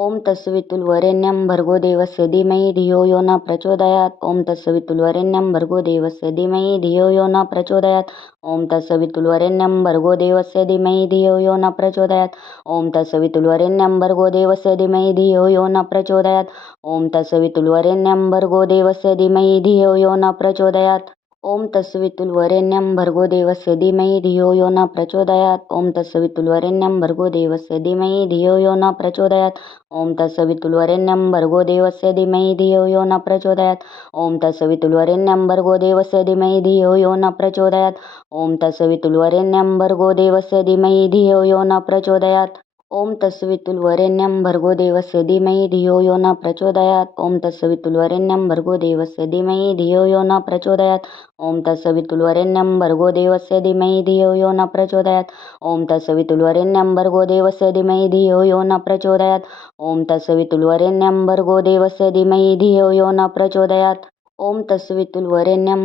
ओम तत्सवितुर्वरेण्यं भर्गो देवस्य धीमहि धियो यो न प्रचोदयात्. ओम तत्सवितुर्वरेण्यं भर्गो देवस्य धीमहि धियो यो न प्रचोदयात्. ओम तत्सवितुर्वरेण्यं भर्गो देवस्य धीमहि धियो यो न प्रचोदयात्. ओम तत्सवितुर्वरेण्यं भर्गो देवस्य धीमहि धियो यो न प्रचोदयात्. ओम तत्सवितुर्वरेण्यं भर्गो देवस्य धीमहि धियो यो न प्रचोदयात्. ओम तत्सवितुर्वरेण्यं भर्गो देवस्य धीमहि धियो यो न प्रचोदयात्. ओम तत्सवितुर्वरेण्यं भर्गो देवस्य धीमहि धियो यो न प्रचोदयात्. ओम तत्सवितुर्वरेण्यं भर्गो देवस्य धीमहि धियो यो न प्रचोदयात्. ओम तत्सवितुर्वरेण्यं भर्गो देवस्य धीमहि धियो यो न प्रचोदयात्. ओम तत्सवितुर्वरेण्यं भर्गो देवस्य धीमहि धियो यो न प्रचोदयात्. ओम तत्सवितुर्वरेण्यं भर्गो देवस्य धीमहि धियो यो न प्रचोदयात्. ओम तत्सवितुर्वरेण्यं भर्गो देवस्य धीमहि धियो यो न प्रचोदयात्. ओम तत्सवितुर्वरेण्यं भर्गो देवस्य धीमहि धियो यो न प्रचोदयात्. ओम तत्सवितुर्वरेण्यं भर्गो देवस्य धीमहि धियो यो न प्रचोदयात्. ओम तत्सवितुर्वरेण्यं भर्गो देवस्य धीमहि धियो यो न प्रचोदयात्. ओम तत्सवितुर्वरेण्यं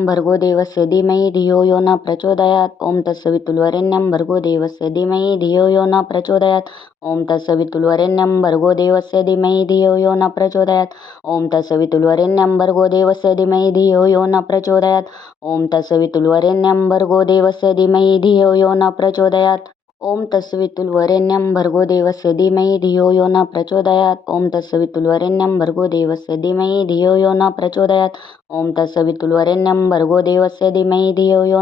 भर्गो देवस्य धीमहि धियो यो न प्रचोदयात्. ओम तत्सवितुर्वरेण्यं भर्गो देवस्य धीमहि धियो यो न प्रचोदयात्. ओम तत्सवितुर्वरेण्यं भर्गो देवस्य धीमहि धियो यो न प्रचोदयात्. ओम तत्सवितुर्वरेण्यं भर्गो देवस्य धीमहि धियो यो न प्रचोदयात्. ओम तत्सवितुर्वरेण्यं भर्गो देवस्य धीमहि धियो यो न प्रचोदयात्. ओम तत्सवितुर्वरेण्यं भर्गो देवस्य धीमहि धियो यो न प्रचोदयात्. ओम तत्सवितुर्वरेण्यं भर्गो देवस्य धीमहि धियो यो न प्रचोदयात्. ओम तत्सवितुर्वरेण्यं भर्गो देवस्य धीमहि धियो यो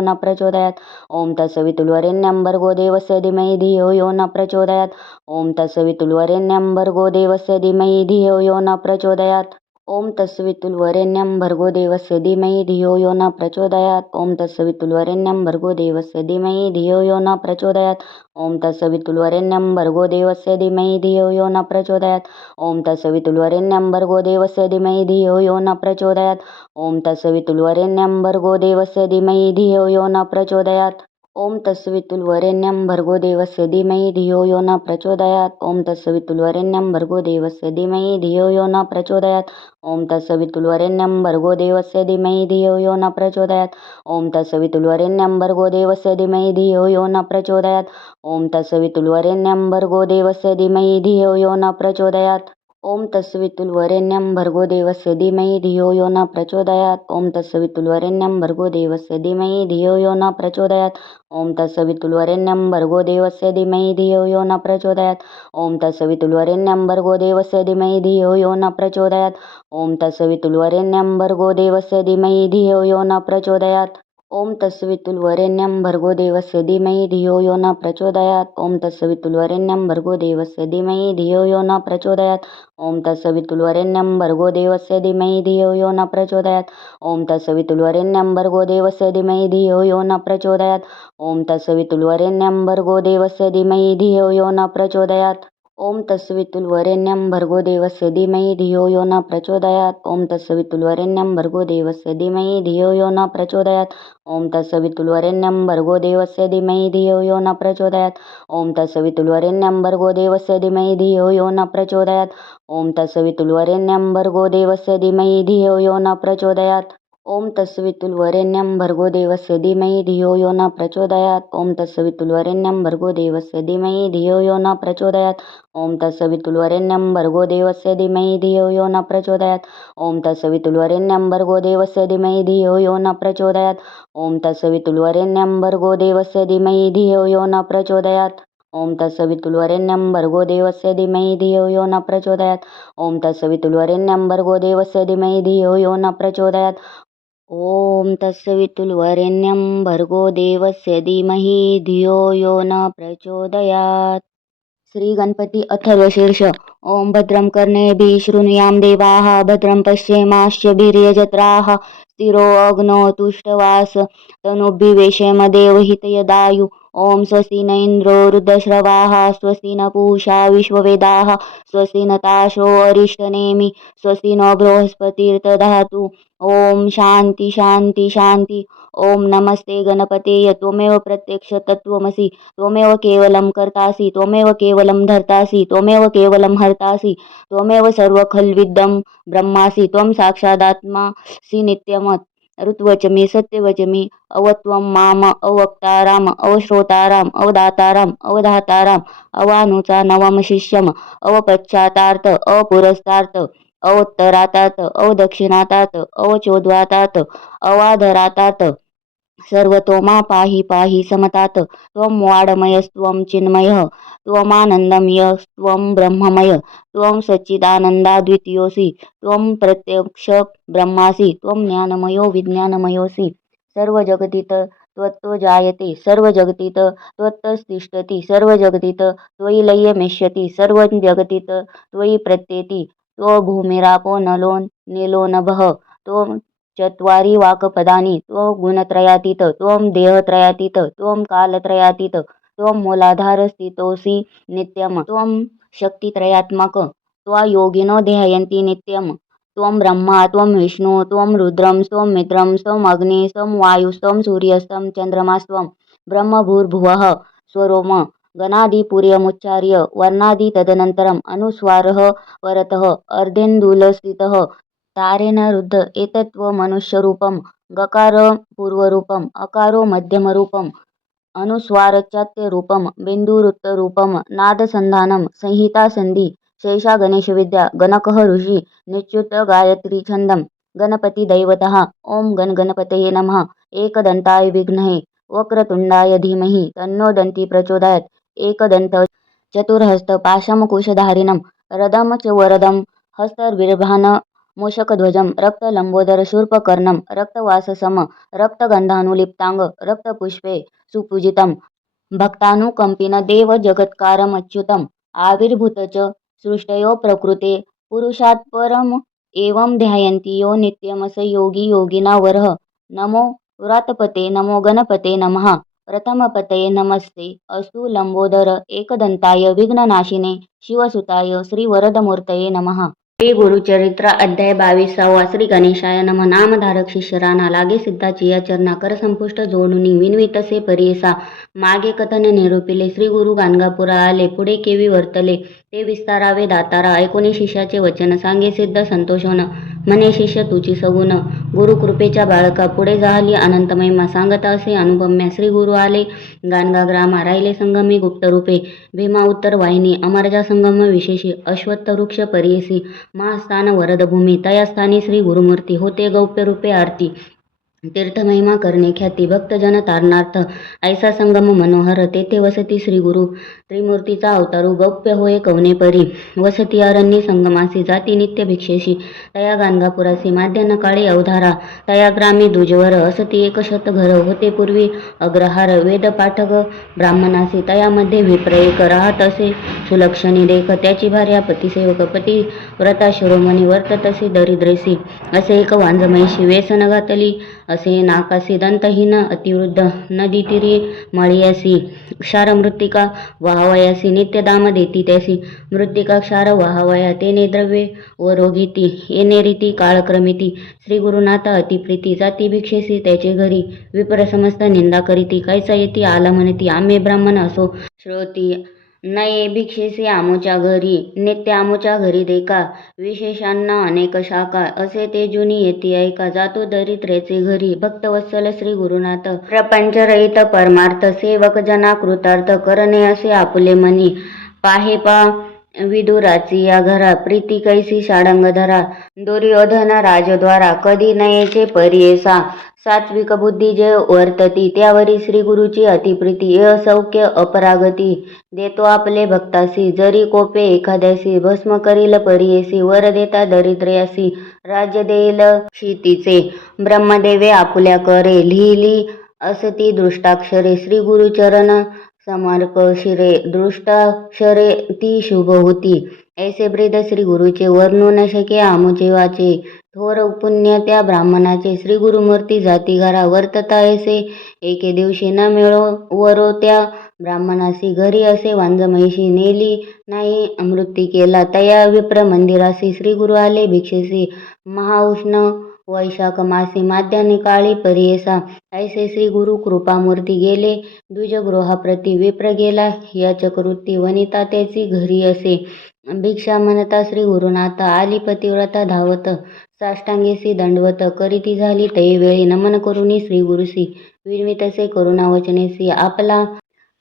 न प्रचोदयात्. ओम तत्सवितुर्वरेण्यं भर्गो देवस्य धीमहि धियो यो न प्रचोदयात्. ओम तत्सवितुर्वरेण्यं भर्गो देवस्य धीमहि धियो यो न प्रचोदयात्. ओम तत्सवितुर्वरेण्यं भर्गो देवस्य धीमहि धियो यो न प्रचोदयात्. ओम तत्सवितुर्वरेण्यं भर्गो देवस्य धीमहि धियो यो न प्रचोदयात्. ओम तत्सवितुर्वरेण्यं भर्गो देवस्य धीमहि धियो यो न प्रचोदयात्. ओम तत्सवितुर्वरेण्यं भर्गो देवस्य धीमहि धियो यो न प्रचोदयात्. ओम तत्सवितुर्वरेण्यं भर्गो देवस्य धीमहि धियो यो न प्रचोदयात्. ओम तत्सवितुर्वरेण्यं भर्गो देवस्य धीमहि धियो यो न प्रचोदयात्. ओम तत्सवितुर्वरेण्यं भर्गो देवस्य धीमहि धियो यो न प्रचोदयात्. ओम तत्सवितुर्वरेण्यं भर्गो देवस्य धीमहि धियो यो न प्रचोदयात्. ओम तत्सवितुर्वरेण्यं भर्गो देवस्य धीमहि धियो यो न प्रचोदयात्. ओम तत्सवितुर्वरेण्यं भर्गो देवस्य धीमहि धियो यो न प्रचोदयात्. ओम तत्सवितुर्वरेण्यं भर्गो देवस्य धीमहि धियो यो न प्रचोदयात्. ओम तत्सवितुर्वरेण्यं भर्गो देवस्य धीमहि धियो यो न प्रचोदयात्. ओम तत्सवितुर्वरेण्यं भर्गो देवस्य धीमहि धियो यो न प्रचोदयात्. ओम तत्सवितुर्वरेण्यं भर्गो देवस्य धीमहि धियो यो न प्रचोदयात्. ओम तत्सवितुर्वरेण्यं भर्गो देवस्य धीमहि धियो यो न प्रचोदयात्. ओम तत्सवितुर्वरेण्यं भर्गो देवस्य धीमहि धियो यो न प्रचोदयात्. ओम तत्सवितुर्वरेण्यं भर्गो देवस्य धीमहि धियो यो न प्रचोदयात्. ओम तत्सवितुर्वरेण्यं भर्गो देवस्य धीमहि धियो यो न प्रचोदयात्. ओम तत्सवितुर्वरेण्यं भर्गो देवस्य धीमहि धियो यो न प्रचोदयात्. ओम तत्सवितुर्वरेण्यं भर्गो देवस्य धीमहि धियो यो न प्रचोदयात्. ओम तत्सवितुर्वरेण्यं भर्गो देवस्य धीमहि धियो यो न प्रचोदयात्. ओम तत्सवितुर्वरेण्यं भर्गो देवस्य धीमहि धियो यो न प्रचोदयात्. ओम तत्सवितुर्वरेण्यं भर्गो देवस्य धीमहि धियो यो न प्रचोदयात्. ओम तत्सवितुर्वरेण्यं भर्गो देवस्य धीमहि धियो यो न प्रचोदयात्. ओम तत्सवितुर्वरेण्यं भर्गो देवस्य धीमहि धियो यो न प्रचोदयात्. ओम तत्सवितुर्वरेण्यं भर्गो देवस्य धीमहि धियो यो न प्रचोदयात्. ओम तत्सवितुर्वरेण्यं भर्गो देवस्य धीमहि धियो यो न प्रचोदयात्. ओम तत्सवितुर्वरेण्यं भर्गो देवस्य धीमहि धियो यो न प्रचोदयात्. ओम तत्सवितुर्वरेण्यं भर्गो देवस्य धीमहि धियो यो न प्रचोदयात्. ओम तत्सवितुर्वरेण्यं भर्गो देवस्य धीमहि धियो यो न प्रचोदयात्. ओम तत्सवितुर्वरेण्यं भर्गो देवस्य धीमहि धियो यो न प्रचोदयात्. ओम तत्सवितुर्वरेण्यं भर्गो देवस्य धीमहि धियो यो न प्रचोदयात्. ओम तत्सवितुर्वरेण्यं भर्गो देवस्य धीमहि धियो यो न प्रचोदयात्. श्री गणपती अथर्वशीर्ष. ओम भद्रं कर्णेभिः शृणुयाम देवाः भद्रं पश्येमाश्चभिर्यजत्राः स्थिरो अग्नो तुष्टवास तनुभिर्वेशेम देवहितयदायु. ओम स्वस्ति न इंद्रो वृद्धश्रवाः स्वस्ति न पूषा विश्ववेदाः स्वस्ति न ताशो अरिष्टनेमि स्वस्ति नो बृहस्पतिर्दधातु. ओम शांति शांति शांति. ओम नमस्ते गणपते त्वमेव प्रत्यक्ष तत्त्वमसि त्वमेव केवलं कर्तासि त्वमेव केवलं धर्तासि त्वमेव केवलं हर्तासि त्वमेव सर्वखल्विदं ब्रह्मासि त्वं साक्षादात्मासि नित्यमत्. ऋत्वचमी सत्यवचमी अवत्वम माम अवक्ताराम अवश्रोताराम अवदाताराम अवधाताराम अवानुचा नवम शिष्यम अवपश्चातार्थ अपुरस्तार्थ अवोत्तरातात अवदक्षिणातात अवचोद्वातात अवाधरातात सर्वतोमा पाहि पाहि समतात त्वं वाडमयस्त्वं चिन्मयः त्वमानन्दमयस्त्वं ब्रह्ममय त्वं सच्चिदानन्दाद्वितीयोऽसि त्वं प्रत्यक्ष ब्रह्मासि त्वं ज्ञानमयो विज्ञानमयोऽसि सर्वजगतीत त्वत्तो जायते सर्वजगतीत त्वत्तस्तिष्ठति सर्वजगतीत त्वयि लय्यमेष्यति सर्वजगतीत त्वयि प्रत्येति त्वभूमिरापो नलो नीलो नभः त्वं चत्वारि वाक्पदानि त्वं गुणत्रयातीत त्वं देहत्रयातीत त्वं कालत्रयातीत त्वं मूलाधारस्थितोऽसि नित्यं त्वं शक्तित्रयात्मक त्वा योगिनो ध्यायन्ति नित्यं त्वं ब्रह्मा त्वं विष्णु त्वं रुद्रं त्वं मित्रं त्वं अग्नि त्वं वायुस्त्वं सूर्यस्त्वं चन्द्रमास्त्वं ब्रह्मभूर्भुवः स्वरोम गणादिपुर्यमुच्चार्य वर्णादि तदनन्तरम् अनुस्वारः परतः अर्धेन्दुलस्थितः तारेण रुद्ध एतत्त्व मनुष्यरूपं गकार पूर्वरूपम् अकारो मध्यमरूपम् अनुस्वारचात्यरूपं बिन्दुरुत्तरूपं नादसन्धानं संहितासन्धि शेषा गणेशविद्या गणकः ऋषि निच्युत गायत्री छन्दं गणपतिदैवतः ॐ गणगणपतये नमः एकदन्ताय विघ्नहे वक्रतुण्डाय धीमहि तन्नो दन्ती प्रचोदयात् एकदन्त चतुर्हस्त पाशमकुशधारिणं रदं च वरदं हस्तर्बिर्भान मूषकध्वजं रक्तलम्बोदर शूर्पकर्णं रक्तवाससम रक्तगन्धानुलिप्तांग रक्तपुष्पे सुपूजितं भक्तानुकंपिन देव जगत्कारमच्युतम् आविर्भूत च सृष्टयो प्रकृते पुरुषात् परम एवं ध्यायन्ति यो नित्यमस योगी योगिना वरः नमो व्रातपते नमो गणपते नमः प्रथमपतये नमस्ते अस्तु लंबोदर एकदंताय विघ्ननाशिने शिवसुताय श्रीवरदमूर्तये नमः। श्री गुरुचरित्र अध्याय 22 श्री गणेशाय नम नामधारक शिष्य राणा लागे सिद्धाची या चरणा कर संपुष्ट जोडुनी विनवितसे परियसा मागे कथन निरूपिले श्री गुरु गाणगापुरा आले पुढे केवी वर्तले ते विस्तारावे दातारा ऐकोनी शिष्याचे वचन सांगे सिद्ध संतोषवन म्हणे शिष्य तुची सगुण गुरुकृपेच्या बाळका पुढे झाली अनंत महिमा सांगता असे अनुपम्या श्री गुरु आले गाणगा ग्रामा राहिले संगमी गुप्त रूपे भीमा उत्तर वाहिनी अमरजा संगम विशेषी अश्वत्थ वृक्ष परियसी महास्थान वरदभूमी तया स्थानी श्री गुरुमूर्ती होते गौप्य रूपे आरती तीर्थमहिमा करणे ख्याती भक्तजन तारणार्थ ऐसा संगम मनोहर तेथे वसती श्री गुरु त्रिमूर्तीचा अवतारू गौप्य होय कवने परी वसती अरण्य संगमासी जाती नित्य भिक्षेशी तया गाणगापुरासी माध्यान काळी अवधारा तया ग्रामी दुजवर असती एक शत घर होते पूर्वी अग्रहार वेद पाठक ब्राह्मणासी तयामध्ये विप्र एक राहत असे सुलक्षणी देख त्याची भार्या पतिसेवक पती व्रता शिरोमणी वर्ततसी दरिद्रेसी असे एक वांजमयशी व्यसन घातली असे नाकासी दंतहीन अतिवृद्ध नदी तिरी मळीयासी क्षार मृत्तिका वाहवयासी नित्यदाम देती त्यासी मृत्तिका क्षार वाहवया तेने द्रव्ये व रोगीती येणे रीती काळक्रमिती श्री गुरुनाथ अतिप्रीती जाती भिक्षेसी त्याचे घरी विपर समस्त निंदा करीती कैसा येती आला म्हणती आम्ही ब्राह्मण असो श्रोती नये भिक्षेसी आमुच्या घरी नित्य आमुच्या घरी देखा विशेषांना अनेक शाखा असे ते जुनी येती ऐका जातो दरिद्रेचे घरी भक्तवत्सल श्री गुरुनाथ प्रपंच रहित परमार्थ सेवक जना कृतार्थ करणे असे आपुले मनी पाहे पा विदुराची या घरा प्रीती कैसी षाडंग धरा दुर्योधन राजद्वारा कधी नयेचे परियेसा सात्विक बुद्धी जे वर्तती त्यावरी श्री गुरुची अतिप्रीती असौख्य अपरागती देतो आपले भक्तासी जरी कोपे एखाद्यासी भस्म करील परियेसी वर देता दरिद्र्यासी राज्य देईल क्षितीचे ब्रह्मदेवे आपुल्या करे लिहिली असती दृष्टाक्षरे श्री गुरुचरण समर्क शिरे दृष्टाक्षरे ती शुभ होती ऐसे ब्रीद श्री गुरुचे वर्णू न शके आमुचे वाचे थोर पुण्य त्या ब्राह्मणाचे श्री गुरुमूर्ती जाती घरा वर्तता ऐसे एके दिवशी न मिळो वरो त्या ब्राह्मणासी घरी असे वांजमहिषी नेली नाही मृत्यू केला तया विप्र मंदिरासी श्री गुरु आले भिक्षेसी महाउष्ण वैशाख मासी माध्यान्ह काळी परियेसा ऐसे श्री गुरु कृपामूर्ती गेले द्विजगृहाप्रती विप्र गेला याच कृती वनिता त्याची घरी असे भिक्षा म्हणता श्री गुरुनाथ आली पतिव्रता धावत साष्टांगेसी दंडवत करीती झाली तये वेळी नमन करुणी श्री गुरुसी विणवितसे करुणावचनेसी आपला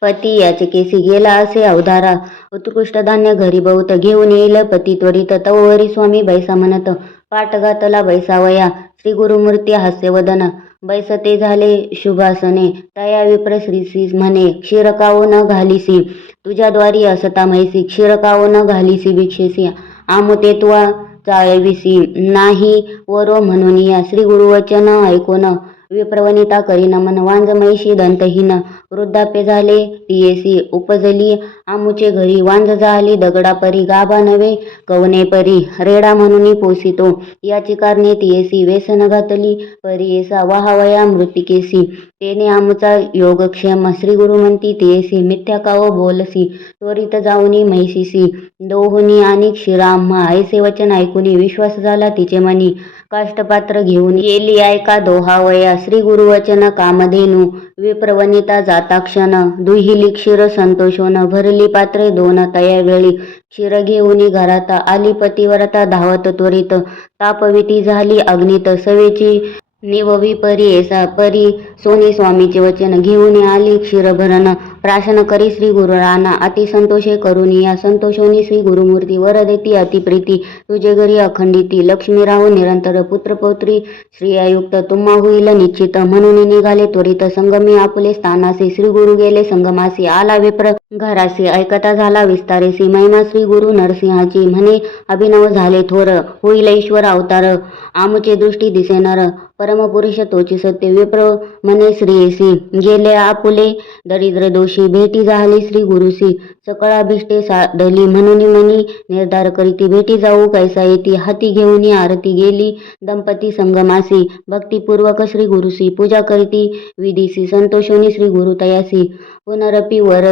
पती याचकेसी गेला असे अवधारा उत्कृष्ट धान्य घरी बहुत घेऊन येईल पती त्वरित तववरी स्वामी बैसा म्हणत पाठ घातला बैसावया श्री गुरुमूर्ती हास्यवदन बैसते झाले शुभासने तया विप्र श्रीसी म्हणे क्षीरकाओ न घालीसी तुझ्याद्वारी असता म्हैसी क्षीरकाओ न घालीसी भिक्षेसी आमुतेत्वा चाळविसी नाही वरो म्हणून या श्री गुरुवचन ऐकोन विप्रवनिता करी नमन वांज महिषी दंतहीन वृद्धाप्य झाले तियेसी उपजली आमुचे घरी वांज झाली दगडापरी गाभा नवे कवने परी रेडा म्हणून पोसितो याची कारणे तियेसी व्यसन घातली परियेसा वाहावया मृतिकेसी तेने आमुचा योगक्षेम श्री गुरु म्हणती तियेसी मिथ्या काव बोलसी त्वरित जाऊनी म्हैशीसी दोहुनी आणि क्षीरा आम्हा ऐसे वचन ऐकुनी विश्वास झाला तिचे मनी काष्टपात्र घेऊन येली ऐका दोहावया श्री गुरुवचन कामधेनु विप्रवनिता जाता क्षण दुहिली क्षीर संतोषोन भरली पात्रे दोन तया वेळी क्षीर घेऊनी घरात आली पतिव्रता धावत त्वरित तापविती झाली अग्नीत सवेची निववी परी ऐसा परी सोनी स्वामीचे वचन घेऊन आली क्षीरभरण प्राशन करी श्री गुरुराना अति संतोषे करुणी या संतोषोनी श्री गुरुमूर्ती वर देती अतिप्रीती तुझे घरी अखंडिती लक्ष्मी राहू निरंतर पुत्रपौत्री श्रियायुक्त तुम्हा होईल निश्चित म्हणून निघाले त्वरित संगमी आपुले स्थानासी श्री गुरु गेले संगमासी आला विप्र घरासी ऐकता झाला विस्तारेसी महिमा श्री गुरु नरसिंहाची म्हणे अभिनव झाले थोर होईल ईश्वर अवतार आमुचे दृष्टी दिसेनर परमपुरुष तोची सत्य विप्र म्हणे श्रीयसी गेले आपुले दरिद्र दोषी भेटी झाली श्री गुरुसी सकळाभिष्टे साधली म्हणून मनी निर्धार करीती भेटी जाऊ कैसा येती हाती घेऊन आरती गेली दंपती संगमासी भक्तिपूर्वक श्री गुरुसी पूजा करीती विधीसी संतोषोनी श्री गुरु तयासी पुनरपी वर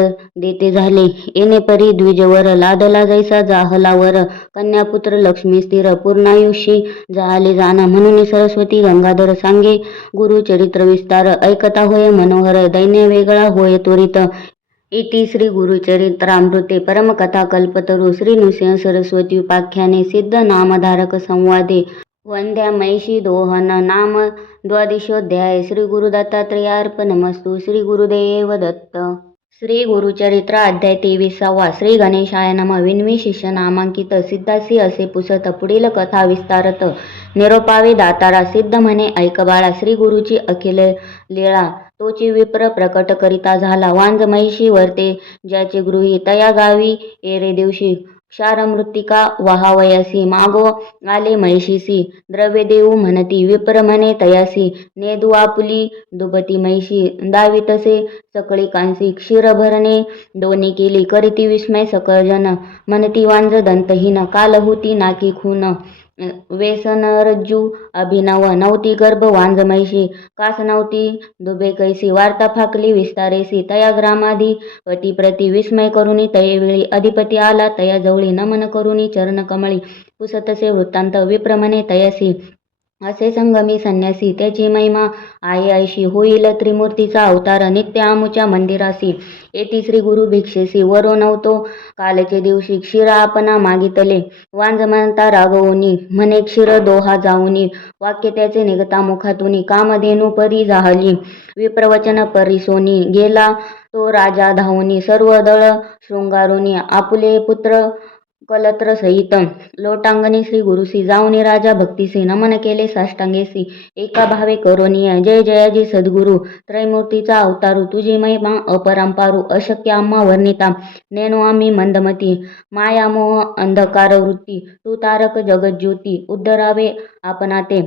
देते झाले येणे परी द्विजवर लादला जैसा जाहलावर कन्यापुत्र लक्ष्मी स्थिर पूर्णायुषी जाहले जाना म्हणून सरस्वती गंगाधर सांगे गुरु चरित्र विस्तार ऐकता होय मनोहर दैन्य वेगळा होय त्वरित इति श्री गुरुचरित्रामृते परमकथा कल्पतरू श्री नृसिंह सरस्वती उपाख्याने सिद्ध नामधारक संवादे वंद्या महिषी दोहन नाम द्वादशोध्याय श्री गुरु दत्तात्रेयार्पणमस्तु श्री गुरुदेव दत्त श्री गुरुचरित्र अध्याय 23 श्री गणेशाय नमः विनवी शिष्य नामांकित सिद्धासी असे पुसत पुढील कथा विस्तारत निरोपावे दातारा सिद्ध म्हणे ऐक बाळा श्री गुरुची अखिल लीळा तोची विप्र प्रकट करिता झाला वांज महिषी वरते ज्याचे गृही तया गावी एरे दिवशी क्षारमृत्तिका वहावयासी मागो आले महिषीसी द्रव्य देऊ म्हणती विप्र म्हणे तयासी नेदू आपुली दुबती महिषी दावितसे सकळी कांसी क्षीर भरणे दोन्ही केली करीती विस्मय सकळजन म्हणती वांज दंतहीन कालहुती नाकी खून वेसनरज्जू अभिनव नवती गर्भ वांज महिषी कास नवती दुबे कैसी वार्ता फाकली विस्तारेसी तया ग्रामाधिपती प्रति विस्मय करुणी तये वेळी अधिपती आला तया जवळी नमन करुणी चरण कमळी पुसतसे वृत्तांत विप्रमणे तयसी असे संगमी संन्यासी त्याची महिमा आहे ऐशी होईल त्रिमूर्तीचा अवतार नित्य आमुच्या मंदिरासी येती श्री गुरु भिक्षेसी वरो नव्हतो कालचे दिवशी क्षीर आपणा मागितले वांज म्हणता रागवूनी म्हणे क्षीर दोहा जाऊनी वाक्य त्याचे निघता मुखातूनी कामधेनु परी जाहली विप्रवचन परिसोनी गेला तो राजा धावूनी सर्व दळ शृंगारुनी आपुले पुत्र कलत्र सहित लोटांगणी श्री गुरुसी जाऊनी राजा भक्तीसी नमन केले साष्टांगेसी एका भावे करोनीय जय जयाजी सद्गुरु त्रैमूर्तीचा अवतारू तुझी महिमा अपरंपारू अशक्य आम्हा वर्णिता नेनो आम्ही मंदमती माया मोह अंधकार वृत्ती तू तारक जगज्योती उद्धरावे आपणाते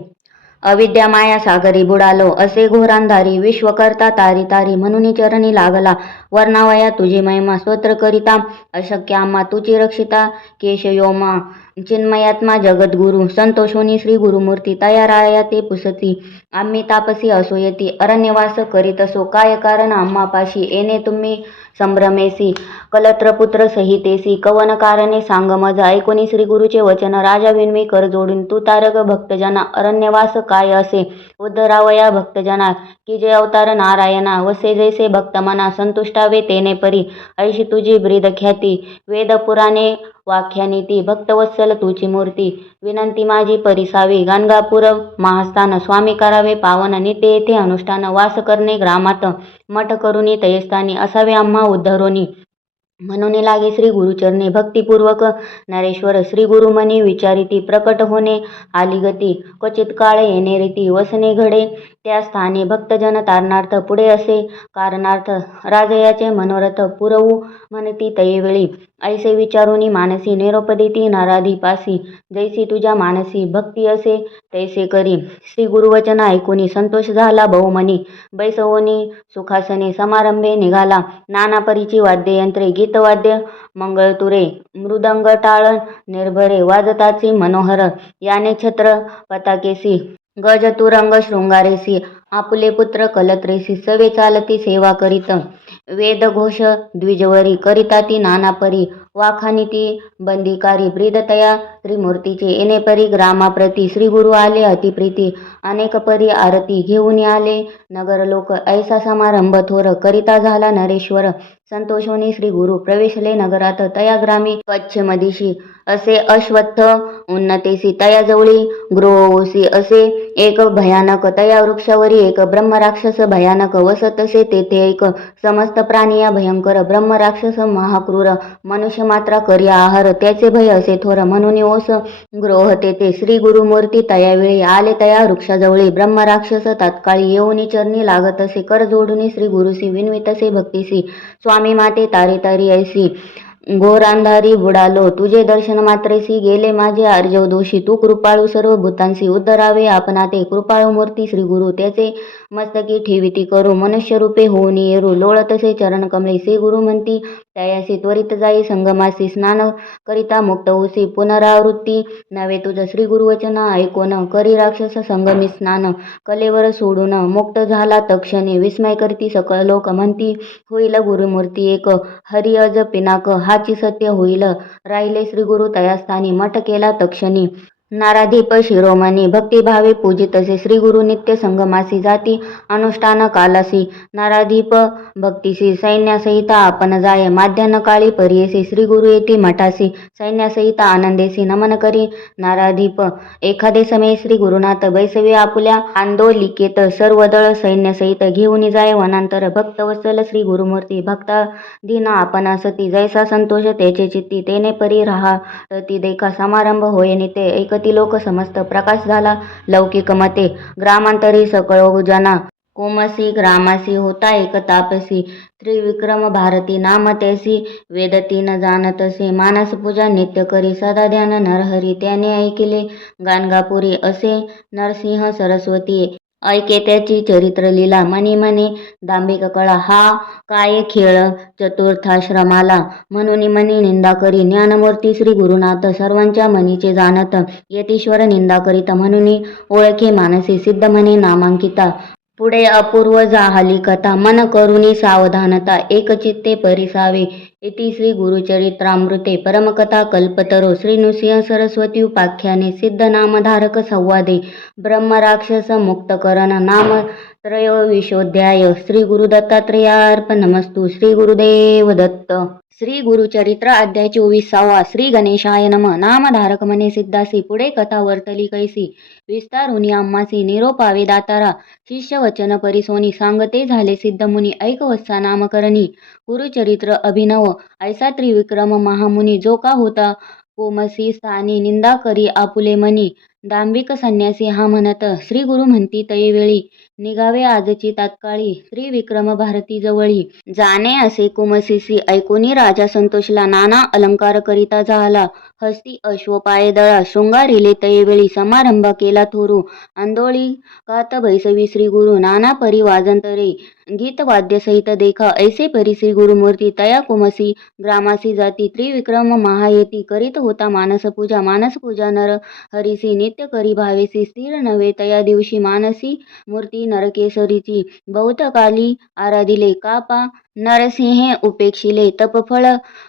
अविद्या माया सागरी बुडालो असे घोरांधारी विश्वकर्ता तारी तारी म्हणून चरणी लागला वर्णावया तुझी महिमा स्तोत्र करिता अशक्य आम्हा तुझी रक्षिता केशयोमा चिन्मयात्मा जगद्गुरु संतोषोनी श्री गुरुमूर्ती तया राया ते पुसती आम्ही तापसी असो येती अरण्यवास करीत असो काय कारण आम्हा पाशी येणे तुम्ही संभ्रमेसी कलत्रपुत्र सहितेसी कवन कारणे सांग मज ऐकोनी श्री गुरुचे वचन राजा विनवी कर जोडून तू तारक भक्तजना अरण्यवास काय असे उद्धरावया भक्तजना की जे अवतार नारायणा वसे जैसे भक्तमना संतुष्टावे तेने परी ऐशी तुझी ब्रीद ख्याती वेद पुराणे वाख्यानीती भक्तवत्सल तुझी मूर्ती विनंती माझी परिसावी गाणगापूर महास्थान स्वामी करावे पावन नित्य येथे अनुष्ठान वास करणे ग्रामात मठ करुणी तयस्थानी असावे आम्हा उद्धरोनी म्हणून लागे श्री गुरुचरणी भक्तिपूर्वक नरेश्वर श्री गुरुमनी विचारिती प्रकट होणे आली गती क्वचित काळ येणे रीती वसने घडे त्या स्थानी भक्तजन तारणार्थ पुढे असे कारणार्थ राजयाचे मनोरथ पुरवू म्हणती तयेवेळी ऐसे विचारुनी मानसी निरोपदिती नराधिपासी जैसी तुझ्या मानसी भक्ती असे तैसे करी श्री गुरुवचन ऐकुनी संतोष झाला बहुमनी बैसवोनी सुखासने समारंभे निघाला नाना परीची वाद्ययंत्रे गीतवाद्य मंगळतुरे मृदंग टाळण निर्भरे वाजताची मनोहर याने छत्र पताकेसी गज तुरंग शृंगारेसी आपुले पुत्र कलत्रेसी सवे चालती सेवा करीत वेदघोष द्विजवरी करिता ती नानापरी वाखानिती बंदिकारी ब्रीदतया त्रिमूर्तीचे येणे परी ग्रामाप्रती श्री गुरु आले अतिप्रीती अनेक परी आरती घेऊन आले नगर लोक ऐसा समारंभ थोर करिता झाला नरेश्वर संतोषोनी श्री गुरु प्रवेशले नगरात तया ग्रामी पश्चिम दिशी असे अश्वत्थ उन्नतेसी तयाजवळी गृहोसी असे एक भयानक तया वृक्षावरी एक ब्रह्मराक्षस भयानक वसत असे तेथे एक समस्त प्राणिया भयंकर ब्रह्मराक्षस महाक्रूर मनुष्य मात्रा करी आहार त्याचे भय असे थोर म्हणून ओस गृह तेथे श्री गुरुमूर्ती तयावेळी आले तया वृक्षाजवळी ब्रह्मराक्षस तात्काळी येऊनी चरणी लागत असे कर जोडुनी श्री गुरुसी विनवितसे भक्तीसी स्वामी माते तारी तारी ऐसी घोर अंधारी बुडालो तुझे दर्शन मात्रेसी गेले माझे आर्जव दोषी तू कृपाळू सर्व भूतांसी उद्धरावे आपणा ते कृपाळू मूर्ती श्री गुरु त्याचे मस्तकी ठेविती करू मनुष्य रूपे होऊन येरू लोळतसे चरण कमळे श्री गुरु म्हणती तयासी त्वरित जाई संगमासी स्नान करिता मुक्त होसी पुनरावृत्ती नवे तुझ श्री गुरुवचन ऐकोन करी राक्षस संगमी स्नान कलेवर सोडून मुक्त झाला तक्षणी विस्मय करती सकळ लोक म्हणती होईल गुरुमूर्ती एक हरि अज पिनाक हाची सत्य होईल राहिले श्री गुरु तयास्थानी मठ केला तक्षणी नाराधीप शिरोमणी भक्तिभावे पूजितसे श्री गुरु नित्य संगमासी जाती अनुष्ठान कालासी नाराधीप भक्तीसी सैन्यासहित आपण जाय माध्यान काळी पर्येसी श्री गुरु येती मठासी सैन्यासहित आनंदेसी नमन करी नाराधीप एखादे समय श्री गुरुनाथ बैसवी आपुल्या आंदोलिकेत सर्व दळ सैन्यसहित घेऊन जाय वनांतर भक्तवत्सल श्री गुरुमूर्ती भक्ता दीन आपण असती जैसा संतोष त्याचे चित्ती तेने परी राहा ती देखा समारंभ होय निते ऐकती लोक समस्त प्रकाश झाला लौकिक मते ग्रामांतरी सकळ जना कोमसी ग्रामासी होता एक तापसी त्रिविक्रम भारती नाम त्यासी वेदती न जाणतसे मानस पूजा नित्य करी सदा ध्यान नरहरी त्याने ऐकिले गाणगापुरी असे नरसिंह सरस्वती ऐके त्याची चरित्र लीला मनी मनी दांभिक कळा हा काय खेळ चतुर्थाश्रमाला म्हणून मनी निंदा करी ज्ञानमूर्ती श्री गुरुनाथ सर्वांच्या मनीचे जाणत यतीश्वर निंदा करीत म्हणून ओळखे मानसी सिद्ध म्हणे नामांकिता पुढे अपूर्व जाहली कथा मन करुणी सावधानता एकचित्ते परिसावे इति श्री गुरुचरित्रामृते परमकथा कल्पतरो श्री नृसिंह सरस्वती उपाख्याने सिद्ध नामधारक संवादे ब्रह्मराक्षस मुक्तकरण नाम त्रयोविशोध्याय श्री गुरु दत्तात्रेयार्पणमस्तु श्री गुरुदेव दत्त श्री गुरुचरित्र अध्याय 24 श्री गणेशाय नम नामधारक मने सिद्धासी पुढे कथा वर्तली कैसी विस्तारुनी आम्हासी निरोपावे दातारा शिष्य वचन परिसोनी सांगते झाले सिद्ध मुनी ऐकवत्सा नामकरणी गुरुचरित्र अभिनव ऐसा त्रिविक्रम महामुनी जो का होता कोमसी स्थानी निंदा करी आपुले मनी दांभिक संन्यासी हा म्हणत श्री गुरु म्हणती तयेवेळी निघावे आजची तात्काळी श्री विक्रम भारती जवळी जाणे असे कुमसीसी ऐकुनी राजा संतोषला नाना अलंकार करिता झाला हस्ती अश्वपाय दळा शृंगारिले तयेवेळी समारंभ केला थोरू आंदोळी कात बैसवी श्री गुरु नाना परी वाजंतरे गीत वाद्य सहित देखा ऐसे परी श्री गुरुमूर्ती तया कुमसी ग्रामासी जाती त्रिविक्रम महायती करीत होता मानस पूजा नर हरिसी नित्य करी भावेसी स्थिर नव्हे तया दिवशी मानसी मूर्ती नरकेसरीची बहुतकाली आराधिले कापा नरसिंहे उपेक्षिले तपफळ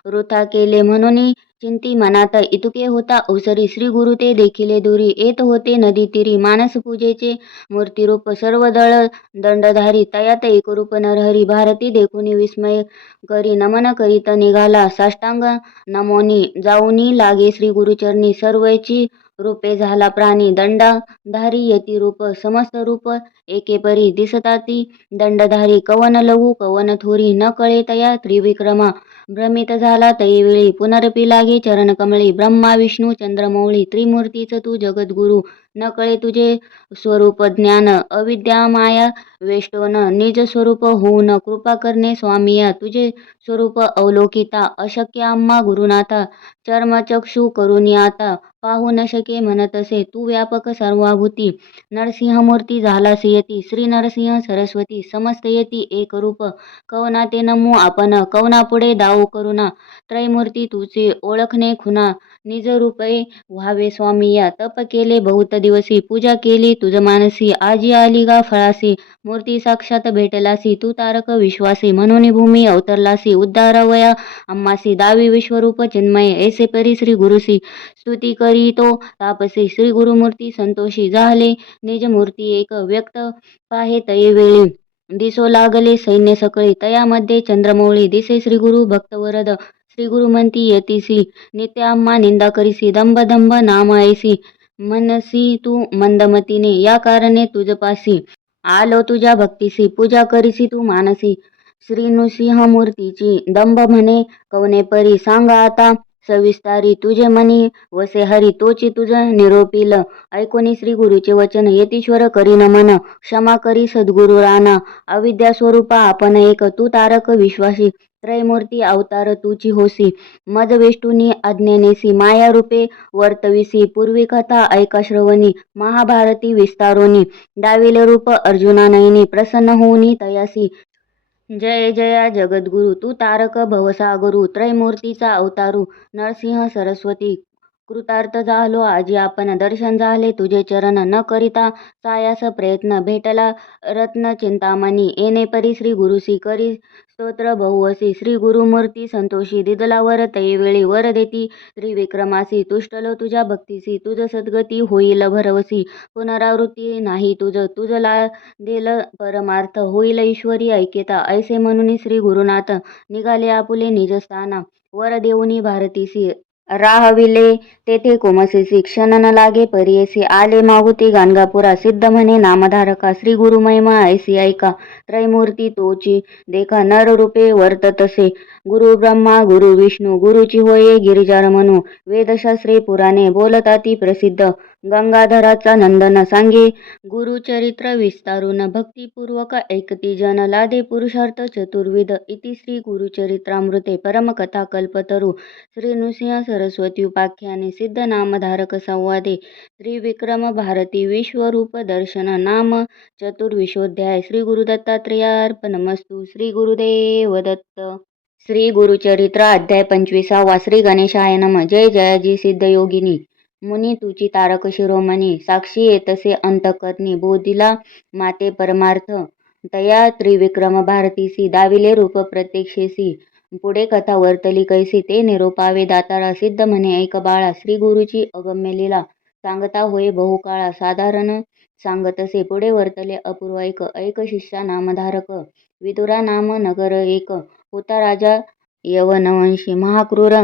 वृथा केले म्हणून चिंती मनात इतुके होता अवसरी श्री गुरु ते देखिले दुरी येत होते नदी तीरी मानस पूजेचे मूर्तिरूप सर्व दंडधारी तयात एकरूप नरहरी भारती देखुनी विस्मय करी नमन करीत निघाला साष्टांग नमोनी जाऊनी लागे श्री गुरुचरणी सर्वची रूपे झाला प्राणी दंडधारी यती रूप समस्त रूप एकेपरी दिसताती दंडधारी कवन लघु कवन थोरी न कळे तया त्रिविक्रमा भ्रमित झाला तैवेळी पुनरपी लागे चरण कमळी ब्रह्मा विष्णू चंद्रमौळी त्रिमूर्तीच तू जगद्गुरु न कळे तुझे स्वरूप ज्ञान अविद्या माया वेष्टोन निज स्वरूप होऊन कृपा करणे स्वामिया तुझे स्वरूप अवलोकिता अशक्य आम्हा गुरुनाथा चर्मचक्षु करुणी आता पाहू न शके म्हणतसे तू व्यापक सर्वाभूती नरसिंहमूर्ती झालास यती श्री नरसिंह सरस्वती समस्त यती एक रूप कवना ते नमू आपण कवना पुढे दाऊ करुणा त्रैमूर्ती तुझे ओळखणे खुना निज रूपे व्हावे स्वामी या तप केले बहुत दिवसी पूजा केली तुझ मानसी आजी आली गा फळासी मूर्ती साक्षात भेटलासी तू तारक विश्वासी म्हणून भूमी अवतरलासी उद्धारवया आम्हासी दावी विश्वरूप चिन्मय ऐसे परी श्री गुरुसी स्तुती करी तो तापसी श्री गुरुमूर्ती संतोषी झाले निज मूर्ती एक व्यक्त पाहे तये वेळी दिसो लागले सैन्य सकळे तयामध्ये चंद्रमौळी दिसे श्री गुरु भक्तवरद श्री गुरु म्हणती यतीसी नित्य आम्हा निंदा करीसी दंभ दंभ नाम ऐसी मनसी तू मंदमतीने या कारणे तुझपासी आलो तुझ्या भक्तीसी पूजा करीसी तू मानसी श्री नृसिंहमूर्तीची दंभ म्हणे कवने परी सांगा आता सविस्तारी तुझे मनी वसे हरी तोची तुझ निरोपील ऐकोनी श्री गुरुचे वचन यतीश्वर करी नमन क्षमा करी सद्गुरु राणा अविद्या स्वरूपा आपण एक तू तारक विश्वासी त्रैमूर्ती अवतार तुची होसी मज वेष्टुनी आज्ञेनेसी माया रूपे वर्तविसी पूर्वी कथा ऐका श्रवणी महाभारती विस्तारोनी दाविले रूप अर्जुना नयनी प्रसन्न होऊनी तयासी जय जया जगद्गुरु तू तारक भवसागरू त्रैमूर्तीचा अवतारू नरसिंह सरस्वती कृतार्थ झालो आजी आपण दर्शन झाले तुझे चरण न करिता सायास प्रयत्न भेटला रत्न चिंतामणी येणे परी श्री गुरुसी करी स्तोत्र बहुवसी श्री गुरुमूर्ती संतोषी दिदला वर तैवेळी वर देती त्रिविक्रमासी तुष्टलो तुझ्या भक्तीसी तुझ सद्गती होईल भरवसी पुनरावृत्ती नाही तुझ देल परमार्थ होईल ईश्वरी ऐक्यता ऐसे म्हणून श्री गुरुनाथ निघाले आपुले निजस्थाना वर देऊनी भारतीसी राहविले तेथे कोमसेसी क्षण न लागे परियसी आले मागुती गाणगापुरा सिद्ध म्हणे नामधारका श्री गुरु महिमा ऐसी ऐका त्रैमूर्ती तोची देखा नर रूपे वर्ततसे गुरु ब्रह्मा गुरु विष्णू गुरुची होये गिरिजार म्हणू वेदशास्त्रे पुराणे बोलताती प्रसिद्ध गंगाधराचा नंदन सांगे गुरुचरित्र विस्तारून भक्तिपूर्वक ऐकती जन लादे पुरुषार्थ चतुर्विध इति श्री गुरुचरित्रामृते परमकथा कल्पतरू श्री नृसिंह सरस्वती उपाख्याने सिद्ध नामधारक संवादे त्रिविक्रम भारती विश्वरूप दर्शन नाम चतुर्विशोध्याय श्री गुरुदत्तात्रेयार्पणमस्तु श्री गुरुदेव दत्त श्री गुरुचरित्र अध्याय 25 श्री गणेशाय नम जय जयाजी सिद्ध योगिनी मुनी तुची तारक शिरोमणी साक्षी येतसे अंतकर्णी बोधिला माते परमार्थ तया त्रिविक्रम भारतीसी दाविले रूप प्रत्यक्षेसी पुढे कथा वर्तली कैसी ते निरोपावे दातारा सिद्ध म्हणे ऐक बाळा श्री गुरुची अगम्य लीला सांगता होय बहुकाळा साधारण सांगतसे पुढे वर्तले अपूर्व ऐक शिष्या नामधारक विदुरा नाम नगर एक होता राजा यवनवंशी महाक्रूर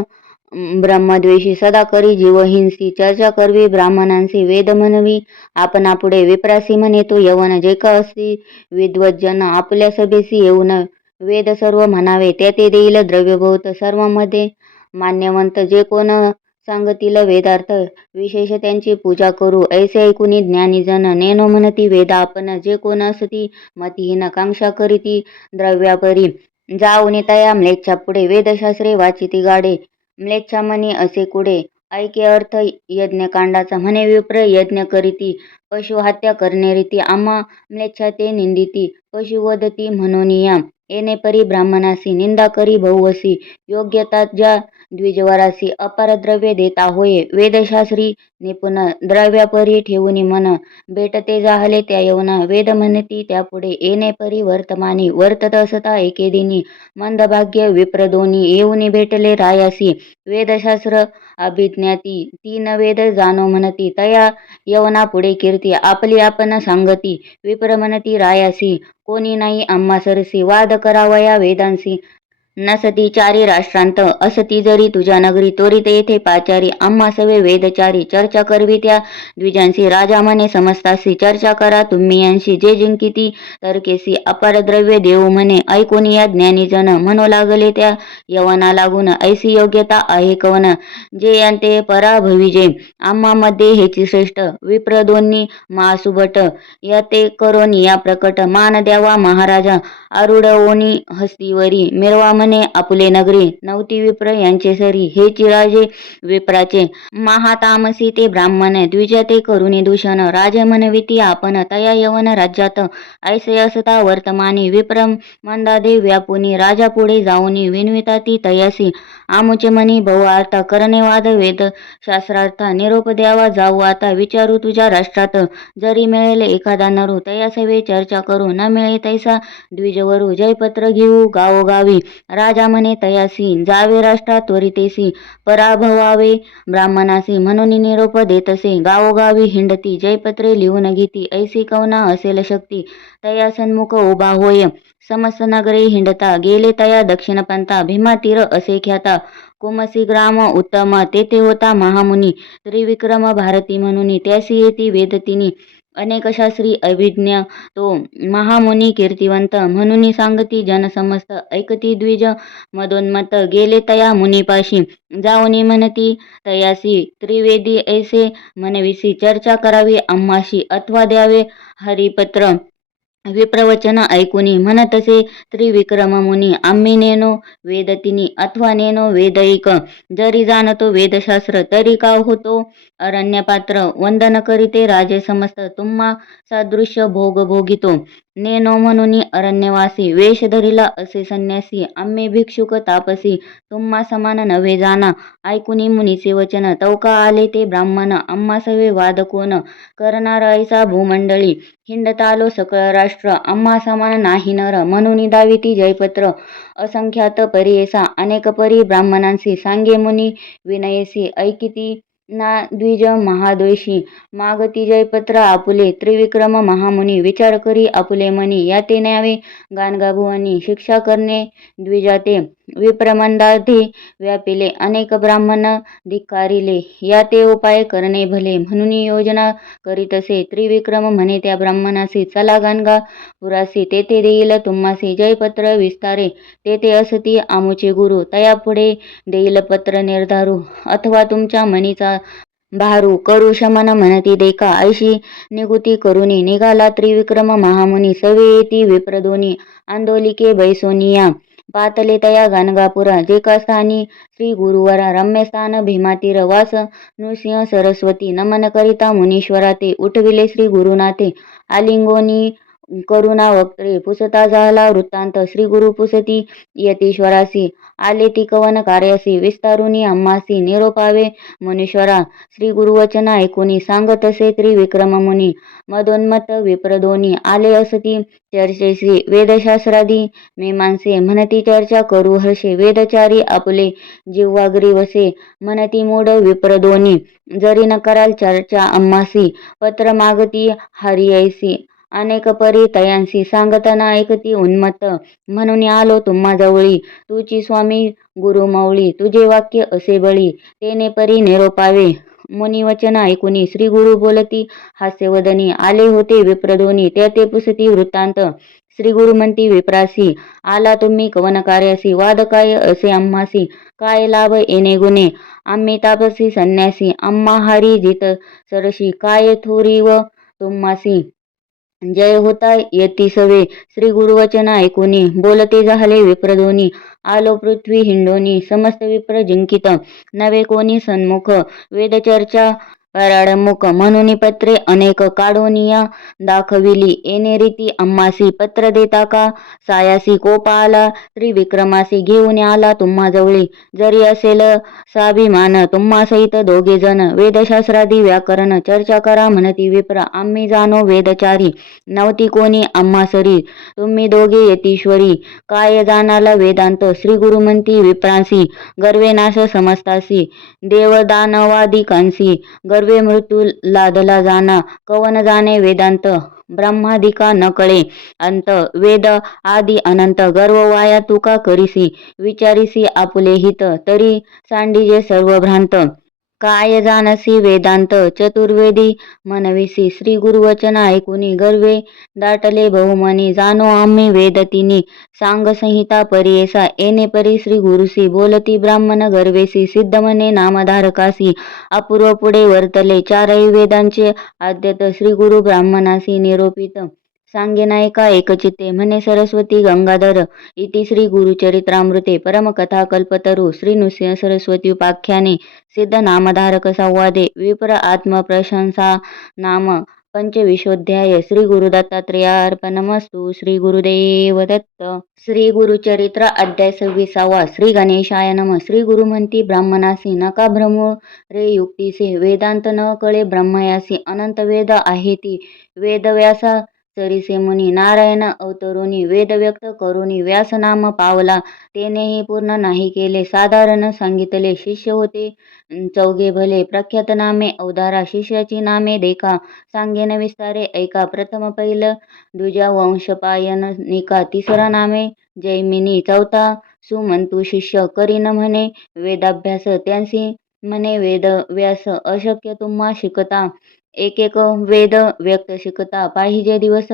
ब्रह्मद्वेषी सदा करी जीवहिंसी चर्चा करवी ब्राह्मणांशी वेद म्हणवी आपणापुढे विप्रासी म्हणे तो यवन जे का असती विद्वज्जन आपल्या सभेसी येऊन वेद सर्व म्हणावे ते देईल द्रव्यभूत सर्वांमध्ये मान्यवंत जे कोण सांगतील वेदार्थ विशेष त्यांची पूजा करू ऐसे ऐकुनी ज्ञानीजन नेनो म्हणती वेद आपण जे कोण असती मतिहीन कांक्षा करीती द्रव्यापरी जाऊनी तया म्लेच्छा पुढे वेदशास्त्रे वाचिती गाडे म्लेच्छा म्हणी असे कुडे ऐके अर्थ यज्ञकांडाचा म्हणे विप्र यज्ञ करीती पशु हत्या करणे रीती आम्हा म्लेच्छा ते निंदिती पशुवदती म्हणून या येणे परी ब्राह्मणासी निंदा करी बहुवसी योग्यता ज्या द्विजवरासी अपार द्रव्य देता होय. वेदशास्त्री निपुण द्रव्यापरी ठेवून मन भेटते जाहले त्या यवन. वेद म्हणती त्यापुढे येणे परी वर्तमानी. वर्तत असता एके दिनी मंदभाग्य विप्रदोनी. येऊन भेटले रायासी वेदशास्त्र अभिज्ञाती. तीन वेद जाणो म्हणती तया यवना पुढे कीर्ती. आपली आपण सांगती विप्र म्हणती रायासी. कोणी नाही आम्हा सरसी. वाद करावया वेदांसी. नसती चारी राष्ट्रांत असती जरी तुझ्या नगरी. त्वरित येथे पाचारी आम्हा सवे वेदचारी. चर्चा करवी त्या द्विजांशी राजा म्हणे समस्तासी. चर्चा करा तुम्ही यांशी जे जिंकिती तर्केसी. अपार द्रव्य देऊ म्हणे ऐकून या ज्ञानीजन. म्हणू लागले त्या यवना लागून ऐसी योग्यता आहे कवन. जे यांते पराभविजे आम्हा मध्ये हेची श्रेष्ठ. विप्रदोन्ही महासुभट याते करोनी या प्रकट. मान द्यावा महाराजा आरूढवोनी हस्तीवरी. मिरवा म्हणे आपुले नगरी. नवती विप्र यांचे सरी. हेची राजे विप्राचे महातामसी ते ब्राह्मण. द्विजा ते करुणी दूषण. राजे म्हणविती आपण तया यवन राज्यात. ऐसे असता वर्तमानी विप्र मंदादे व्यापुनी. राजा पुढे जाऊनी विनविता ती तयासी. आमुचे मनी बहु आता करणे वाद वेद शास्त्रार्थ. निरोप द्यावा जाऊ आता विचारू तुझ्या राष्ट्रात. जरी मिळेल एखादा नरू तया सवे चर्चा करू. न मिळे तैसा द्विजवरू जयपत्र घेऊ गावोगावी. राजा म्हणे तयासी जावे राष्ट्रात त्वरितेसी. पराभवावे ब्राह्मणासी म्हणून निरोप देतसे. गावोगावी हिंडती जयपत्रे लिहून घेती. ऐसी कवना असेल शक्ती तया सन्मुख उभा होय. समस्त नगरे हिंडता गेले तया दक्षिणपंथा. भीमातीर असे ख्याता कुमसी ग्राम उत्तम. तेथे होता महामुनी त्रिविक्रम भारती म्हणून. त्यासी येती वेदतिनी अनेक शास्त्री अभिज्ञ. तो महामुनी कीर्तिवंत म्हणून सांगती जन समस्त. ऐकती द्विज मदोन्मत गेले तया मुनीपाशी. जाऊनी म्हणती तयासी त्रिवेदी ऐसे म्हणविसी. चर्चा करावी आम्हाशी अथवा द्यावे हरिपत्र. विप्रवचन ऐकुनी म्हणतसे त्रिविक्रम मुनी. आम्ही नेनो वेदतिनी अथवा नेनो वेदैक. जरी जाणतो वेदशास्त्र तरी का होतो अरण्यपात्र. वंदन करीते राजे समस्त तुम्हा सादृश्य भोग भोगितो. नेनो म्हणून अरण्यवासी वेश धरिला असे संन्यासी. आम्ही भिक्षुक तापसी तुम्हा समान नव्हे जाणा. ऐकुनी मुनीचे वचन तवका आले ते ब्राह्मण. आम्हा सवे वाद कोण करणार ऐसा भूमंडळी. हिंडत आलो सकळ राष्ट्र आम्हा समान नाही नर. म्हणून दाविती जयपत्र असंख्यात परियेसा. अनेक परी ब्राह्मणांसी सांगे मुनी विनयेसी. ऐकिती ना द्विज महाद्वेषी. मागती जयपत्र आपुले त्रिविक्रम महामुनी. विचार करी आपुले मनी. याते न्यावे गाणगाभुवनी. शिक्षा करणे द्विजाते विप्रमंदाधी व्यापिले. अनेक ब्राह्मण धिक्कारिले. याते उपाय करणे भले. म्हणून योजना करीतसे त्रिविक्रम म्हणे त्या ब्राह्मणासी. चला गाणगापुरासी तेथे देईल तुम्हासी जयपत्र विस्तारे. तेथे असती आमुचे गुरु तया पुढे देईल पत्र निर्धारू. अथवा तुमच्या मनीचा भारू करू शमन म्हणती देखा. ऐशी निगुती करुनी निघाला त्रिविक्रम महामुनी. सवे येती विप्रदोनी आंदोलिके बैसोनिया. पातले तया गाणगापुरा जेका स्थानी श्री गुरुवरा. रम्यस्थान भीमातीर वास नृसिंह सरस्वती. नमन करिता मुनीश्वरा ते उठविले श्री गुरुनाथे. आलिंगोनी करुणा वक्त्रे पुसता झाला वृत्तांत. श्री गुरु पुसती यतीश्वरासी. आले ती कवन कार्यासी. विस्तारुनी आम्हासी निरोपावे मुनीश्वरा. श्री गुरुवचन ऐकुनी सांगतसे त्रिविक्रम मुनी. मदोन्मत विप्रदोनी आले असती चर्चेसी. वेदशास्त्रादी मीमांसे म्हणती चर्चा करू हर्षे. वेदचारी आपुले जिव्हाग्री वसे. म्हणती मूढ विप्रदोनी जरी न कराल चर्चा आम्हासी. पत्र मागती हरियैसी. अनेक परी तयांसी सांगताना ऐकती उन्मत्त. म्हणून आलो तुम्हा जवळी. तुची स्वामी गुरुमौळी. तुझे वाक्य असे बळी. तेने परी निरोपावे. मुनिवचन ऐकुनी श्री गुरु बोलती हास्यवदनी. आले होते विप्रदोनी त्याते पुसती वृत्तांत. श्री गुरु म्हणती विप्रासी. आला तुम्ही कवन कार्यासी. वाद काय असे आम्हासी. काय लाभ येणे गुणे. आम्ही तापसी संन्यासी. आम्हा हारी जित सरशी. काय थोरी व तुम्हासी. जय होता येती सवे. श्री गुरुवचन ऐकुनी बोलते झाले विप्रदोनी. आलो पृथ्वी हिंडोनी समस्त विप्र जिंकित. नवे कोणी सन्मुख. वेदचर्चा पराडमुख म्हणून पत्रे अनेक काढोनिया दाखविली येणे रीती आम्हासी पत्र देता का सायासी कोपा आला त्रिविक्रमासी घेऊन आला तुम्हा जवळी जरी असेल स्वाभिमान तुम्हा सहित दोघे जण वेदशास्त्रादी व्याकरण चर्चा करा म्हणती विप्र आम्ही जाणो वेदचारी नवती कोणी आम्हा सरी तुम्ही दोघे यतीश्वरी काय जाणाला वेदांत श्री गुरु म्हणती विप्रांसी गर्वे नाश समस्तासी देवदानवादिकांसी गर्वे मृत्यू लादला जाना कवन जाणे वेदांत ब्रह्मादिका न कळे अंत वेद आदी अनंत गर्व वाया तुका करीसी विचारीसी आपुले हित तरी सांडीजे सर्व भ्रांत काय जानसी वेदांत चतुर्वेदी म्हणविसी श्री गुरुवचन ऐकुनी गर्वे दाटले बहुमनी जाणो आम्ही वेदतिनी सांग संहिता परियेसा येणे परी श्री गुरुसी बोलती ब्राह्मण गर्वेसी सिद्ध म्हणे नामधारकासी अपूर्व पुढे वर्तले चारही वेदांचे आद्यत श्री गुरु ब्राह्मणासी निरोपित सांगे नायका एकचित्ते म्हणे सरस्वती गंगाधर इति श्री गुरुचरित्रामृते परमकथा कल्पतरू श्री नृसिंह सरस्वती उपाख्याने सिद्ध नामधारक संवादे विप्र आत्मप्रशंसा नाम पंचविशोध्याय श्री गुरुदत्तात्रेयार्पणमस्तु श्री गुरुदेव दत्त श्री गुरुचरित्र अध्याय 26 श्री गणेशाय नम श्री गुरु म्हणती ब्राह्मणासी नका भ्रमो रे युक्तीसे वेदांत न कळे ब्रह्मयासी अनंत वेद आहे ती वेदव्यासा चरिसे मुनी नारायण अवतरुनी वेद व्यक्त करुनी व्यास नाम पावला तेनेही पूर्ण नाही केले साधारण सांगितले शिष्य होते चौघे भले प्रख्यात नामे अवधारा शिष्याची नामे देखा सांगेन विस्तारे ऐका प्रथम पहिलं द्विजा वंशपायन निका तिसरा नामे जैमिनी चौथा सुमंतू शिष्य करीन म्हणे वेदाभ्यास त्यांसी म्हणे वेद व्यास अशक्य तुम्हा शिकता एक एक वेद व्यक्त शिकता पाहिजे दिवस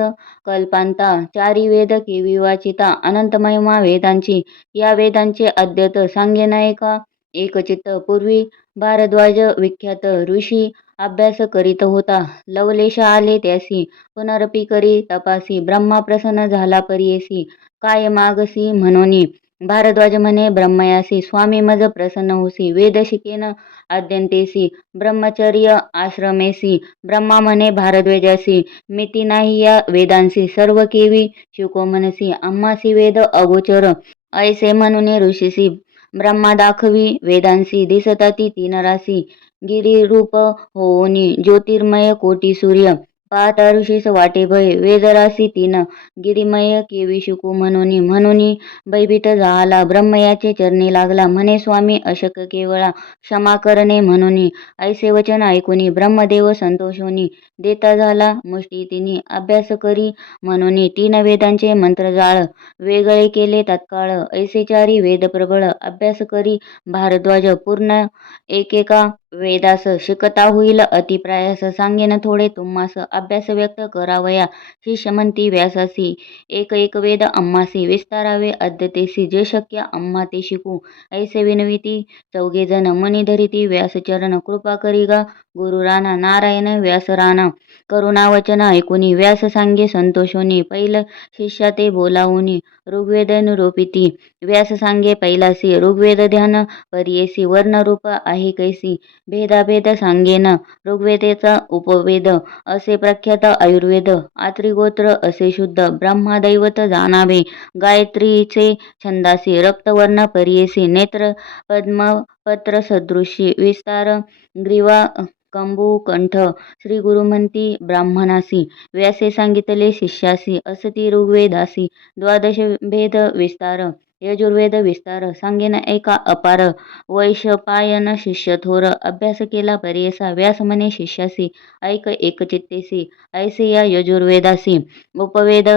कल्पांता चारी वेद केवी वाचिता अनंत महिमा वेदांची या वेदांचे अद्यत सांगेन ऐका एकचित्त पूर्वी भारद्वाज विख्यात ऋषी अभ्यास करीत होता लवलेश आले त्यासी पुनरपी करी तपासी ब्रह्मा प्रसन्न झाला परियेसी काय मागसी म्हणोनी भारद्वाज म्हणे ब्रह्मयासी स्वामी मज प्रसन्न होसी वेद शिकेन आद्यंतेसी ब्रह्मचर्य आश्रमेसी ब्रह्मा म्हणे भारद्वाजासी मिती नाही या वेदांसी सर्व केवी शिको मनसी आम्हासी वेद अगोचर ऐसे म्हणून ऋषीसी ब्रह्मा दाखवी वेदांसी दिसताती तीन राशी गिरिरूप होऊनी ज्योतिर्मय कोटी सूर्य पाहता ऋषीस वाटे भय वेदराशी तीन गिरिमय केवी शिकू म्हणून भयभीत झाला ब्रह्मयाचे चरणी लागला म्हणे स्वामी अशक केवळा क्षमा करणे म्हणून ऐसे वचन ऐकुनी ब्रह्मदेव संतोषोनी देता झाला मुष्टी तिनी अभ्यास करी म्हणून तीन वेदांचे मंत्रजाळ वेगळे केले तत्काळ ऐसे चारी वेद प्रबळ अभ्यास करी भारद्वाज पूर्ण एकेका वेदास शिकता होईल अतिप्रयास सांगेन थोडे तुम्हास अभ्यास व्यक्त करावया शिष्य म्हणती व्यासासी एक एक वेद आम्हासी विस्तारावे अद्यतेसी जे शक्य आम्हा ते शिकू ऐसे विनविती चौघे जण मनी धरिती व्यासचरण कृपा करीगा गुरु राणा नारायण व्यास राणा करुणा वचन ऐकुनी व्यास सांगे संतोषोनी पैल शिष्या ते बोलावुनी ऋग्वेद निरूपिती व्यास सांगे पैलासी ऋग्वेद ध्यान परियेसी वर्णरूप आहे कैसी भेदाभेद सांगेन ऋग्वेदेचा उपवेद असे प्रख्यात आयुर्वेद आत्रिगोत्र असे शुद्ध ब्रह्मादैवत जाणावे गायत्रीचे छंदासी रक्तवर्ण परियेसी नेत्र पद्म पत्र सदृशी विस्तार ग्रीवा कंबू कंठ श्री गुरु म्हणती ब्राह्मणासी व्यासे सांगितले शिष्यासी असती ऋग्वेदासी द्वादश भेद विस्तार यजुर्वेद विस्तार सांगेन एका अपार वैशपायन शिष्य थोर अभ्यास केला परियेसा व्यास म्हणे शिष्यासी ऐक एकचित्तेसी ऐसे या यजुर्वेदासी उपवेद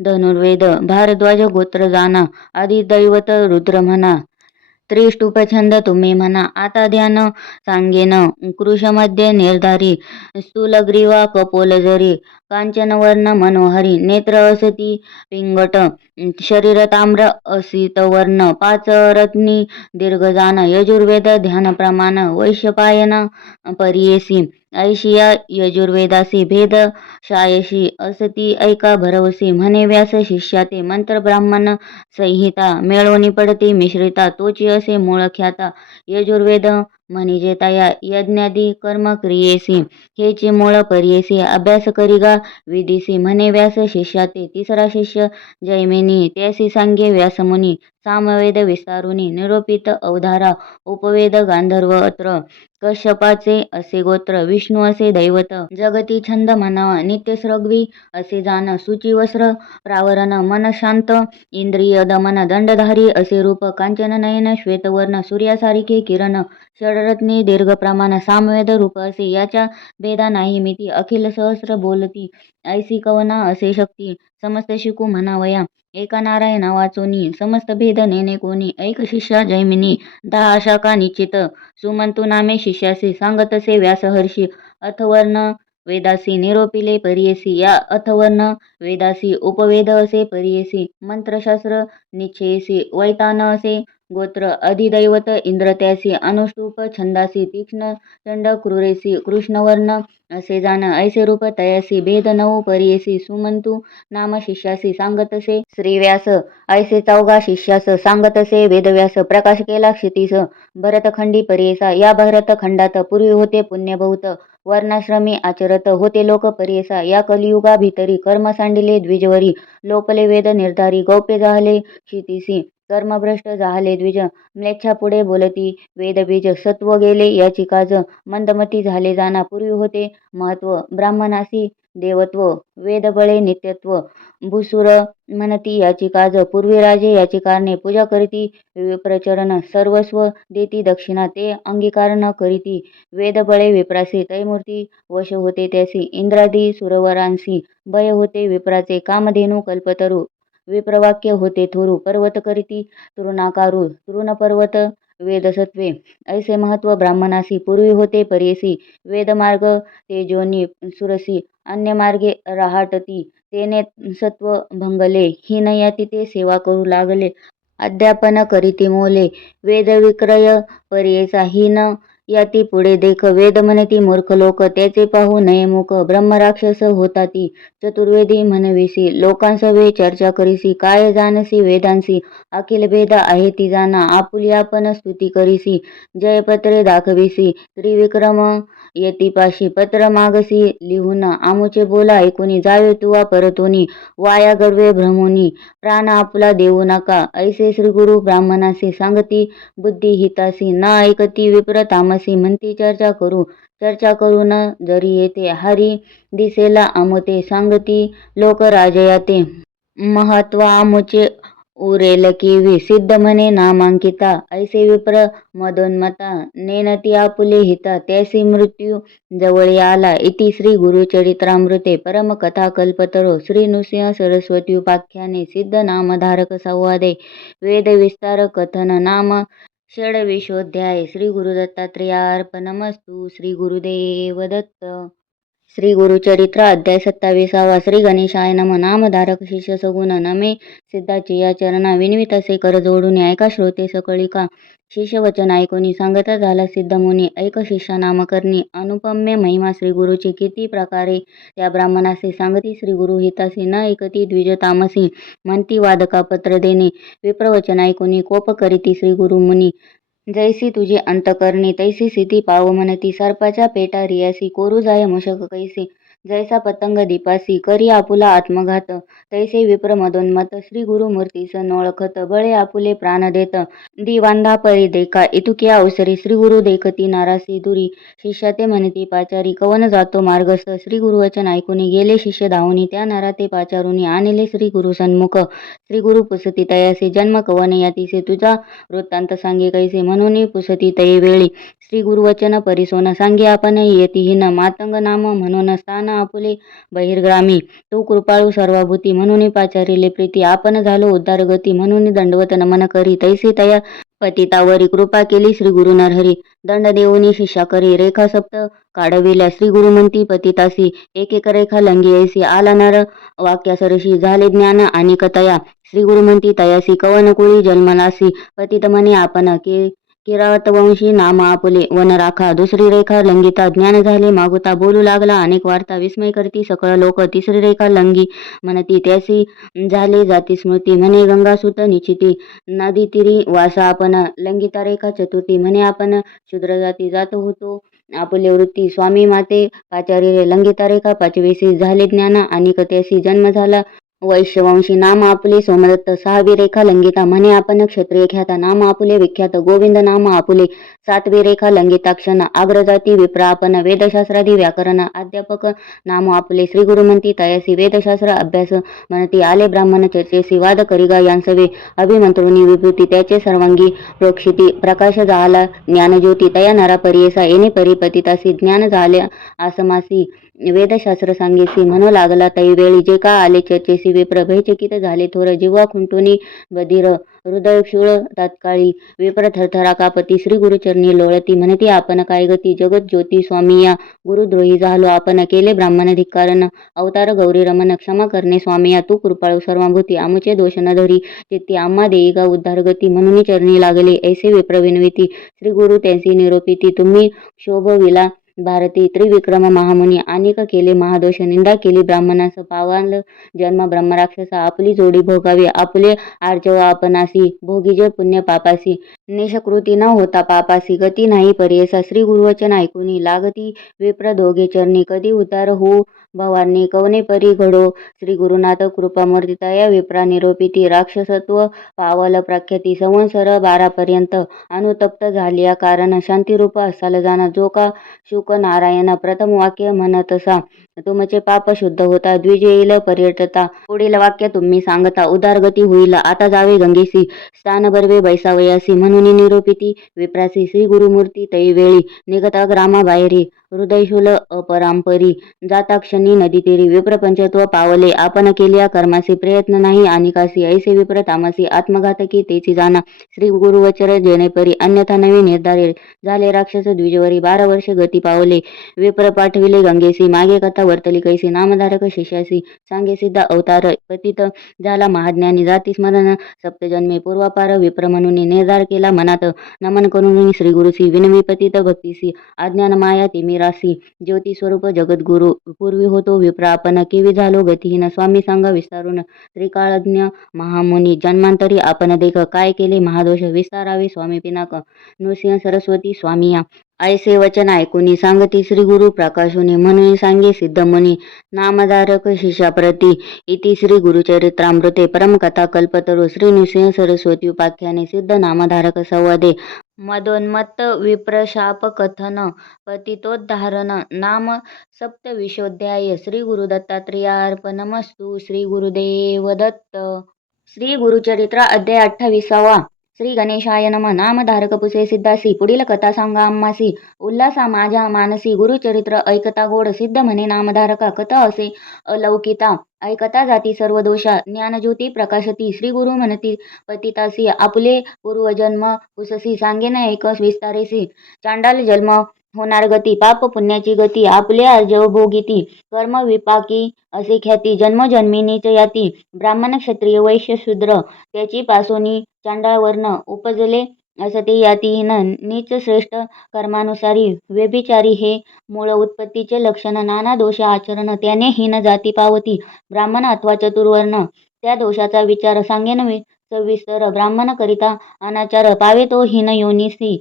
धनुर्वेद भारद्वाज गोत्र जाना आदिदैवत रुद्र म्हणा त्रिष्टुपछंद तुम्ही म्हणा आता ध्यान सांगेन कृशमध्ये निर्धारी स्थूलग्रीवा कपोलजरी कांचनवर्ण मनोहरी नेत्र असती पिंगट शरीर ताम्र असितवर्ण पाच रत्नी दीर्घजान यजुर्वेद ध्यान प्रमाण वैशपायन परियेसी ऐशिया यजुर्वेदासी भेद शायशी असती ऐका भरवसी म्हणे व्यास शिष्या ते मंत्र ब्राह्मण संहिता मेळोनी पडती मिश्रिता तोची असे मूळ ख्याता यजुर्वेद म्हणजे तया यज्ञादी कर्म क्रियेसी हेची मूळ पर्येसी अभ्यास करिगा विधीसी म्हणे व्यास शिष्या ते तिसरा शिष्य जैमिनी त्यासी सांगे व्यासमुनी सामवेद विस्तारुनी निरोपित अवधारा उपवेद गांधर्व अत्र कश्यपाचे असे गोत्र विष्णू असे दैवत जगती छंद म्हणावा नित्य स्रग्वी असे जाण सुची वस्त्र प्रावरण मन शांत इंद्रिय दमन दंडधारी असे रूप कांचन नयन श्वेतवर्ण सूर्यासारिखे किरण षडरत्नी दीर्घ प्रमाण सामवेद रूप असे याच्या भेदा नाही मिती अखिल सहस्र बोलती ऐसी कवना असे शक्ती समस्त शिकू म्हणावया एका नारायणा वाचोनी समस्त भेद नेने कोणी ऐक शिष्या जैमिनी 10 शाखा निश्चित सुमंतू नामे शिष्यासी सांगतसे व्यासहर्षी अथवर्ण वेदासी निरोपिले परियेसी या अथवर्ण वेदासी उपवेद असे परियेसी मंत्रशास्त्र निश्चयेसी वैतान असे गोत्र अधिदैवत इंद्र त्यासी अनुष्टुप छंदासी तीक्ष्ण चंड क्रूरेसी कृष्णवर्ण असे जाण ऐसे रूप तयासी भेद नऊ परियेसी सुमंतू नाम शिष्यासी सांगतसे श्रीव्यास ऐसे चौघा शिष्यास सांगतसे वेदव्यास प्रकाश केला क्षितीस भरतखंडी परियेसा या भरतखंडात पूर्वी होते पुण्यभूत वर्णाश्रमी आचरत होते लोक परियेसा या कलियुगा भितरी कर्म सांडिले द्विजवरी लोपले वेद निर्धारी गौप्य झाले क्षितीसी कर्मभ्रष्ट झाले द्विज म्लेच्छा पुढे बोलती वेदबीज सत्व गेले याची काज मंदमती झाले जाना पूर्वी होते महत्व ब्राह्मणासी देवत्व वेदबळे नित्यत्व भूसुर म्हणती याची काज पूर्वी राजे याची कारणे पूजा करीती विप्रचरण सर्वस्व देती दक्षिणा ते अंगीकार न करीती वेदबळे विप्रासी तैमूर्ती वश होते त्यासी इंद्रादी सुरवरांसी भय होते विप्राचे कामधेनू कल्पतरू विप्रवाक्य होते थोरू पर्वत करीती तृणाकारू तृणपर्वत वेदसत्वे ऐसे महत्व ब्राह्मणासी पूर्वी होते परियसी वेदमार्ग तेजोनी सुरसी अन्य मार्गे रहाटती तेने सत्व भंगले हीनयाती ते सेवा करू लागले अध्यापन करीती मोले वेद विक्रय परियेचा हीन याती पुढे देख वेद म्हणती मूर्ख लोक त्याचे पाहू नये मुख ब्रह्मराक्षस होताती चतुर्वेदी म्हणविसी लोकांसवे चर्चा करीसी काय जानसी वेदांसी अखिल भेद आहे ती जाना आपुली आपण स्तुती करीसी जयपत्रे दाखविसी त्रिविक्रम यतीपाशी पत्र मागसी लिहून आमुचे बोला ऐकुनी जावे तुवा परतोनी वाया गर्वे भ्रमोनी प्राण आपुला देऊ नका ऐसे श्रीगुरु ब्राह्मणासी सांगती बुद्धी हितासी न ऐकती विप्र तामसी म्हणती चर्चा करून जरी येते हरी दिसेला आमुते सांगती लोक राजयाते महत्व आमुचे उरेल केवी सिद्ध म्हणे नामांकिता ऐसे विप्र मदोन्मता नेनती आपुले हिता त्यासी मृत्यू जवळी आला इति श्री गुरुचरित्रामृते परमकथा कल्पतरो श्री नृसिंह सरस्वती उपाख्याने सिद्ध नामधारक संवादे वेद विस्तार कथन नाम षडविशोध्याय श्री गुरुदत्तात्रेयार्पणमस्तु श्री गुरुदेव दत्त श्री गुरुचरित्र अध्याय 27 श्री गणेशाय नम नामधारक शिष्य सगुण नमे सिद्धाची या चरणा विनवित असे कर जोडून ऐका श्रोते सकळिका शिष्य वचन ऐकोनी सांगता झाला सिद्ध मुनी ऐक शिष्य नामकरणी अनुपम्य महिमा श्री गुरुची किती प्रकारे त्या ब्राह्मणासी सांगती श्री गुरु हितासी न ऐकती द्विज तामसी म्हणती वादका पत्र देणे विप्रवचन ऐकोनी कोप करीती श्री गुरु मुनी जैसी तुझी अंतकरणी तैसी स्थिती पाव म्हणती सर्पाच्या पेटा रियासी कोरू जाय मशक कैसी जैसा पतंग दीपासी करी आपुला आत्मघात तैसे विप्र मदोन्मत श्री गुरु मूर्तीस नोळखत बळे आपुले प्राण देत दिवांधा परी देखा इतुक्या अवसरी श्री गुरु देखती नारासी दुरी शिष्या ते म्हणती पाचारी कवन जातो मार्गस्थ श्री गुरुवचन ऐकुनी गेले शिष्य धावूनी त्या नरा ते पाचारुनी आणले श्री गुरु सन्मुख श्री गुरु पुसती तयासी जन्म कवन यातीसे तुझा वृत्तांत सांगे कैसे म्हणून पुसती तये वेळी श्री गुरुवचन परिसोन सांगे आपण येतीहीन मातंग नाम म्हणून स्थान आपुले बहिर्ग्रामी तू कृपाळू सर्वभूती म्हणून पाचारिले प्रीती आपण झालो उद्धारगती म्हणून दंडवत नमन करी तैसे तया पतितावरी कृपा केली श्री गुरु नरहरी दंड देऊनी शिष्या करी रेखा सप्त काढविल्या श्री गुरु म्हणती पतितासी एक एक रेखा लंगी ऐसी आला नर वाक्यासरशी झाले ज्ञान आणि कतया श्री गुरु म्हणती तयासी कवन कुळी जन्मलासी पतित म्हणे आपण किरात वंशी नाम आपुले वन राखा दुसरी रेखा लंगिता ज्ञान झाले मागुता बोलू लागला अनेक वार्ता विस्मय करती सकळ लोक तिसरी रेखा लंगी म्हणती त्यासी झाले जाती स्मृती म्हणे गंगासुत निश्चिती नदी तिरी वासा आपण लंगिता रेखा चतुर्थी म्हणे आपण शूद्र जाती जात होतो आपुले वृत्ती स्वामी माते पाचार्य लंगिता रेखा पाचवेसी झाले ज्ञान आणि त्यासी जन्म झाला वैश्यवंशी नाम आपुले सोमदत्त सहावी रेखा लंगिता म्हणे आपण क्षत्रिय ख्याता नाम आपुले विख्यात गोविंद नाम आपुले सातवी रेखा लंगिताक्षण आग्रजाती विप्र आपण वेदशास्त्रादी व्याकरण अध्यापक नाम आपुले श्री गुरुमंती तयासी वेदशास्त्र अभ्यास म्हणती आले ब्राह्मण चर्चेसी वाद करिगा यांसवे अभिमंत्रुनी विभूती त्याचे सर्वांगी प्रोक्षिती प्रकाश झाला ज्ञानज्योती तया नरा परियसा येणे परिपतितासी ज्ञान झाले आसमासी वेदशास्त्र सांगेसी म्हणू लागला तई वेळी जे का आले चर्चेसी विप्र भयचकित झाले थोर जिव्हा खुंटुनी बधीर हृदय क्षुळ तात्काळी विप्र थरथरा कापती श्री गुरुचरणी लोळती म्हणती आपण काय गती जगत ज्योती स्वामी या गुरुद्रोही झालो आपण केले ब्राह्मण धिक्कारण अवतार गौरी रमण क्षमा करणे स्वामी या तू कृपाळू सर्वाभूती आमुचे दोष न धरी चित्ती आम्हा देई गा उद्धारगती म्हणून चरणी लागले ऐसे विप्र विनविती श्री गुरु त्यांची निरोपिती तुम्ही शोभविला भारती त्रिविक्रम महामुनी अनेक केले महादोष निंदा केली ब्राह्मणास पावाल जन्म ब्रह्मराक्षसा आपली जोडी भोगावी आपले आर्जव आपणासी भोगीजे पुण्य पापासी निष्कृती न होता पापासी गती नाही पर्यसा श्री गुरुवचन ऐकुनी लागती विप्र दोघे चरणी कधी उतार हो भवानी कवने परी घडो श्री गुरुनाथ कृपामूर्तिता या विप्रा निरोपिती राक्षसत्व पावल प्रख्याती संवत्सर 12 पर्यंत अनुतप्त झालिया कारण शांतिरूप असाल जाणा जो का शुक नारायण प्रथम वाक्य म्हणतसा तुमचे पाप शुद्ध होता द्विज येईल पर्यटता पुढील वाक्य तुम्ही सांगता उदारगती होईल आता जावे गंगेसी स्थान बर्वे बैसावयासी म्हणून निरोपिती विप्रासी श्री गुरुमूर्ती तै वेळी निघता ग्रामाबाहेरी हृदयशूल अपरांपरी जाता क्षणी नदी तीरी विप्रपंचत्व पावले आपण केल्या कर्मासी प्रयत्न नाही आणि कासी ऐसे विप्र तामासी आत्मघातकी तेची जाणा श्री गुरुवचर जेणेपरी अन्यथा नवे निर्धारे झाले राक्षस द्विजवरी 12 वर्ष गती पावले विप्र पाठविले गंगेसी मागे कथा वर्तली कैसी नामधारक शिष्यासी सांगे सिद्ध अवतार पतित झाला महाज्ञानी जाती स्मरण सप्तजन्मे पूर्वापार विप्र म्हणून निर्धार केला मनात नमन करून श्री गुरुसी विनवी पतित भक्तीसी अज्ञान माया तिमिरासी ज्योती स्वरूप जगद्गुरु पूर्वी होतो विप्र आपण केवी झालो गतिहीन स्वामी सांगा विस्तारून त्रिकाळज्ञ महामुनी जन्मांतरी आपण देख काय केले महादोष विस्तारावे स्वामी पिनाक नृसिंह सरस्वती स्वामी या ऐसे वचन ऐकुनी सांगती श्री गुरु प्रकाशुनी म्हणून सांगे सिद्ध मुनी नामधारक शिष्याप्रती इति श्री गुरुचरित्रामृते परमकथा कल्पतरू श्री नृसिंह सरस्वती उपाख्याने सिद्ध नामधारक संवादे मदोन्मत्त विप्रशाप कथन पतितोद्धारण नाम सप्तविशोध्याय श्री गुरुदत्तात्रेयार्पणमस्तु श्री गुरुदेव दत्त श्री गुरुचरित्र अध्याय 28 श्री गणेशाय नम नामधारक पुसे सिद्धासी पुढील कथा सांगा आम्हासी उल्हासा माझ्या मानसी गुरुचरित्र ऐकता गोड सिद्ध म्हणे नामधारका कथा असे अलौकिता ऐकता जाती सर्व दोषा ज्ञानज्योती प्रकाशती श्री गुरु म्हणती पतितासी आपुले पूर्वजन्म पुससी सांगेन एकस विस्तारेसी चांडाल जन्म होणार गती पाप पुण्याची गती आपले अर्जव भोगिती कर्म विपाकी असे ख्याती जन्मजन्मिनीच याती ब्राह्मण क्षत्रिय वैश्य शूद्र त्याची पासोनी चांडाळ वर्ण उपजले असते यातीहीन नीच श्रेष्ठ कर्मानुसारी व्यभिचारी हे मूळ उत्पत्तीचे लक्षण नाना दोष आचरण त्याने हीन जाती पावती ब्राह्मण अथवा चतुर्वर्ण त्या दोषाचा विचार सांगेन सविस्तर ब्राह्मण करिता अनाचार पावे तो हीन योनिसी